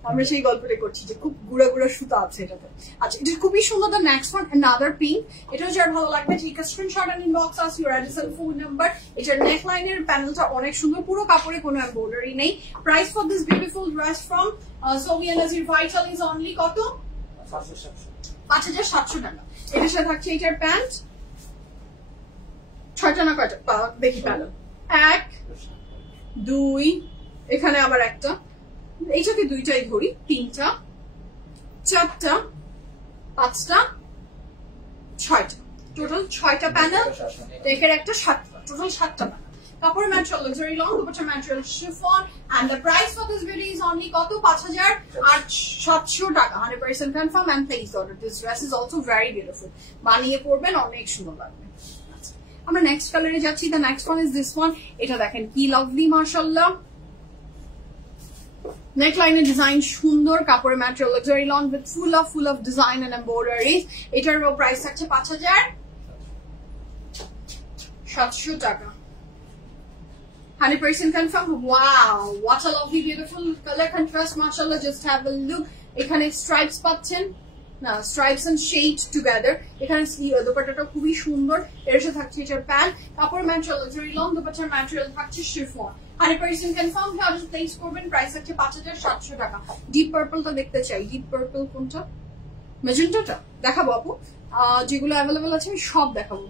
আমরা সেই গল্পটা করছি যে খুব গুড়া গুড়া সুতা আছে এটাতে। আচ্ছা, এটা খুবই সুন্দর। The next one another pink, এটাও যার ভালো লাগবে ঠিক আছে screenshot and inbox us your address and phone number. এটার নেকলাইনের প্যানেলটা অনেক সুন্দর, পুরো কাপড়ে কোনো এমব্রয়ডারি নেই। Price for this beautiful dress from Sobia Nazir vital is only কত? 5,700 টাকা। এটার সাথে থাকছে এটার প্যান্ট, 6টা না কয়টা দেখি প্যানেল, 1 2, এখানে আবার একটা, এইটাকে 2টাই ধরি, 3টা 4টা 5টা 6টা, টোটাল 6টা প্যানেল। এখানে একটা 7টা, টোটাল 7টা প্যানেল। কাপড়ের material luxury lawn, dupatta material chiffon and the price for this video is only কত? 5,800 টাকা। 100% confirm and place order. This dress is also very beautiful, বানিয়ে পরবেন অনেক সুন্দর লাগবে। আমরা নেক্সট কালারে যাচ্ছি। The next one is this one. এটা দেখেন কি লাভলি মাশাআল্লাহ, নেকলাইনের ডিজাইন সুন্দর, কাপড়ের material luxury lawn with full of design and embroideries. এটার প্রাইস থাকছে 5,700 টাকা। 100% confirm. Wow, what a lovely beautiful color contrast, mashallah. Just have a look. এখানে স্ট্রাইপস পাচ্ছেন না, স্ট্রাইপস এন্ড শেড টুগেদার। এখানে দোপাট্টাটা খুবই সুন্দর। এর সাথে থাকছে এটার প্যান্ট, কাপড় ম্যাটেরিয়াল লাক্সারি লং, দোপাট্টার ম্যাটেরিয়াল থাকছে শিফন। 100% কনফার্ম। অর্ডার প্লেস করবেন। প্রাইস হচ্ছে 5,700 টাকা। ডিপ পার্পলটা দেখতে চাই। ডিপ পার্পল কোনটা? ম্যাজেন্টাটা দেখাবো আপু, যেগুলো অ্যাভেলেবল আছে আমি সব দেখাবো।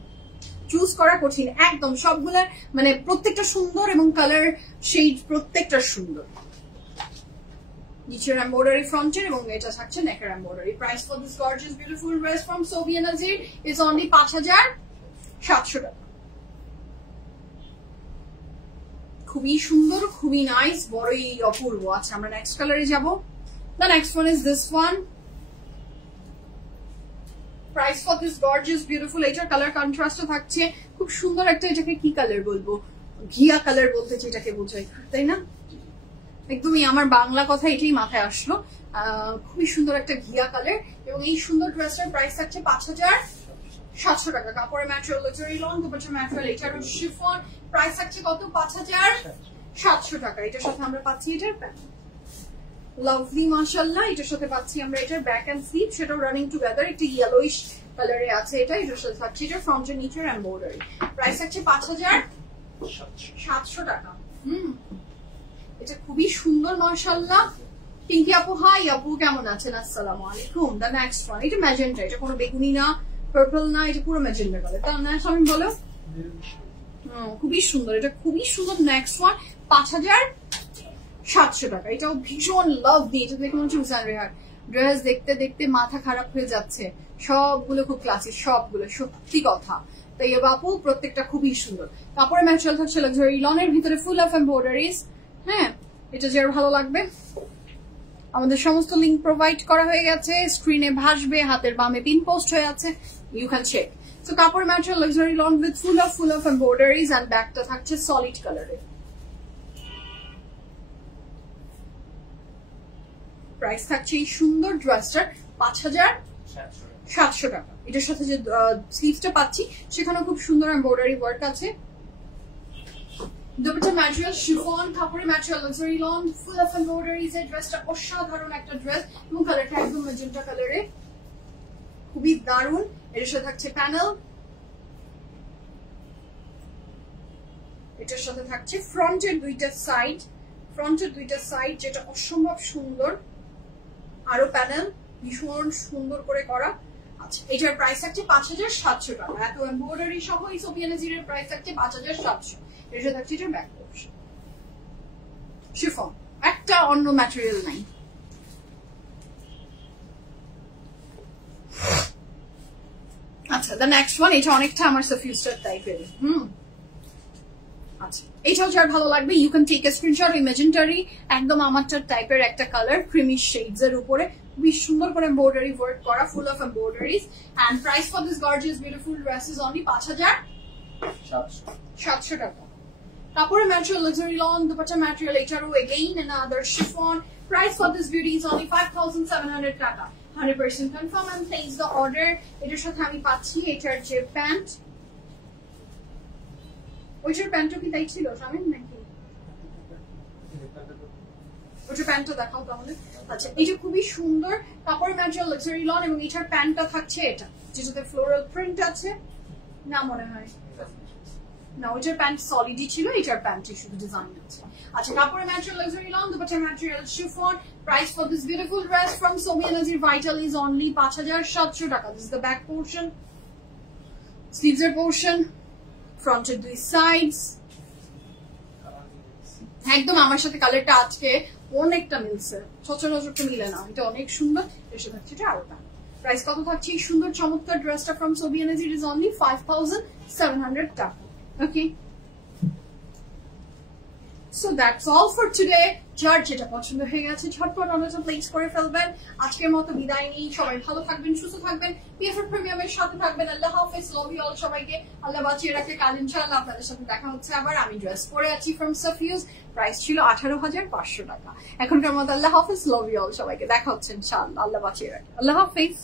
চুজ করা কঠিন একদম, সবগুলোর মানে প্রত্যেকটা সুন্দর এবং কালার শেড প্রত্যেকটা সুন্দর। নিচের এমব্রয়ডারি ফ্রন্টের এবং এটা থাকছে নেকের embroidery. Price for this gorgeous beautiful dress from Sobia Nazir is only 5,700 টাকা। খুবই সুন্দর, খুবই নাইস, বড়ই অপূর্ব। আচ্ছা, আমরা নেক্সট কালারে যাব। The next one is this one. Price for this gorgeous beautiful, এটার কালার কন্ট্রাস্টও থাকছে খুব সুন্দর একটা, এটাকে কি কালার বলবো, ঘিয়া কালার বলতে যেটাকে বোঝায়, তাই না? একদমই আমার বাংলা কথা এটাই মাথায় আসলো। খুবই সুন্দর একটা ঘিয়া কালার এবং এই সুন্দর ড্রেসটার প্রাইস থাকছে 5,700 টাকা। কাপড়ের ম্যাটেরিয়াল লাক্সারি লং, দুপাট্টার ম্যাটেরিয়াল এটারও শিফন। প্রাইস থাকছে কত? 5,700 টাকা। এটার সাথে আমরা পাচ্ছি এটার প্যান্ট। লাভলি মাশাআল্লাহ। এটার সাথে পাচ্ছি আমরা এটার ব্যাক এন্ড স্লিভ, সেটাও রানিং টুগেদার, একটি ইয়েলোইশ কালারে আছে এটা। এটার সাথে থাকছে এটা ফ্রন্টের নিচের এমব্রয়ডারি। প্রাইস থাকছে 5700 টাকা। এটা খুবই সুন্দর মাশাআল্লাহ। পিঙ্কি আপু হাই আপু, কেমন আছেন? আসসালামু আলাইকুম। দ্য নেক্সট ওয়ান, এটা ম্যাজেন্টা, এটা কোনো বেগুনি না, পার্পল না, এটা পুরো ম্যাজেন্টা কালার। তার না আমি বলো, খুবই সুন্দর, এটা খুবই সুন্দর। নেক্সট ওয়ান 5700 টাকা। এটাও ভীষণ লাভ দিয়ে, এটা দেখে মনে হচ্ছে হুসাইন রেহার ড্রেস দেখতে দেখতে মাথা খারাপ হয়ে যাচ্ছে। সবগুলো খুব ক্লাসিক, সবগুলো সত্যি কথা। তো এই বাপু প্রত্যেকটা খুবই সুন্দর। কাপড়ের ম্যাটেরিয়াল থাকছে লাক্সারি লনের ভিতরে ফুল অফ এমব্রয়ডারিজ। হ্যাঁ, এটা যার ভালো লাগবে আমাদের সমস্ত লিঙ্ক প্রোভাইড করা হয়ে গেছে, স্ক্রিনে ভাসবে, হাতের বামে পিন পোস্ট হয়ে আছে, ইউ ক্যান চেক। সো কাপড় material luxury lawn with full of embroideries and ব্যাকটা থাকছে সলিড কালারে। প্রাইস থাকছে এই সুন্দর ড্রেসটার 5700 টাকা। এটার সাথে যে স্লিভসটা পাচ্ছি সেখানে খুব সুন্দর এমব্রয়ডারি ওয়ার্ক আছে। দুপাট্টা ম্যাটেরিয়াল শিফন, কাপড়ের material luxury loan, full of embroideries. এই ড্রেসটা অসাধারণ একটা ড্রেস এবং কালারটা একদম ম্যাজেন্টা কালারে, খুবই দারুণ। এর সাথে থাকছে প্যানেল, এটার সাথে থাকছে ফ্রন্টের দুইটা সাইড যেটা অসম্ভব সুন্দর, আরো প্যানেল ভীষণ সুন্দর করে করা। আচ্ছা, এটার প্রাইস থাকছে 5700 টাকা। এত এমব্রয়ডারি সহ এই সোফিয়া নাজিরের প্রাইস থাকছে 5700। এর সাথে থাকছে এটার ব্যাক পোরশন শিফন, একটা অন্য ম্যাটেরিয়াল নাই। আচ্ছা, দ্য নেক্সট ওয়ান, এটা অনেকটা আমার সফিউস্টার টাইপের। আচ্ছা, এটাও যার ভালো লাগবে you can take a screenshot. ম্যাজেন্টারি একদম আমারটার টাইপের একটা কালার, ক্রিমি শেডস এর উপরে খুবই সুন্দর করে এমব্রয়ডারি ওয়ার্ক করা, full of embroideries. And price for this gorgeous beautiful dress is only 5700 টাকা। কাপড়ের material luxury lawn, dupatta material, এটারও again another chiffon. Price for this beauty is only 5700 টাকা। 100% confirm and place the order. এটার সাথে আমি পাচ্ছি এটার যে প্যান্ট, ওইটার প্যান্টও কি তাই ছিল শামিম নাকি? ওইটার প্যান্টটা দেখাও তাহলে। আচ্ছা, এটা খুবই সুন্দর কাপড়ের ম্যাটেরিয়াল লাক্সারি লন এবং এটার প্যান্টটা থাকছে এটা যেটাতে ফ্লোরাল প্রিন্ট আছে না মনে হয় না, ওইটার প্যান্ট সলিডই ছিল, এটার প্যান্টই শুধু ডিজাইন আছে। আচ্ছা, কাপড়ের material luxury lawn, dupatta material chiffon. Price for this beautiful dress from Sofia Nazir vital is only 5700 টাকা। This is the back portion, sleeves এর পোর্শন, ফ্রন্টের দুই সাইডস। একদম আমার সাথে কালারটা আজকে অনেকটা মিলছে, সচরাচর তো মিলে না, এটা অনেক সুন্দর। এসে থাকছে এটা আরো প্যান্ট। প্রাইস কত থাকছে এই সুন্দর চমৎকার ড্রেসটা from Sofia Nazir is only 5700 টাকা। Okay, so that's all for today. যার যেটা পছন্দ হয়ে গেছে ঝটপট অর্ডারটা প্লেস করে ফেলবেন। আজকের মতো বিদায় নেই, সবাই ভালো থাকবেন, সুস্থ থাকবেন, পিএফএফ প্রিমিয়ামের সাথে থাকবেন। আল্লাহ হাফেজ, লাভ ইউ অল সবাইকে। আল্লাহ বাঁচিয়ে রাখে, কাল ইনশাআল্লাহ আপনাদের সাথে দেখা হচ্ছে আবার। আমি ড্রেস পরে আছি ফ্রম সাফিউজ, প্রাইস ছিল 18500 টাকা। এখনকার মতো আল্লাহ হাফেজ, লাভ ইউ অল সবাইকে, দেখা হচ্ছে ইনশাআল্লাহ। আল্লাহ বাঁচিয়ে রাখে, আল্লাহ হাফেজ।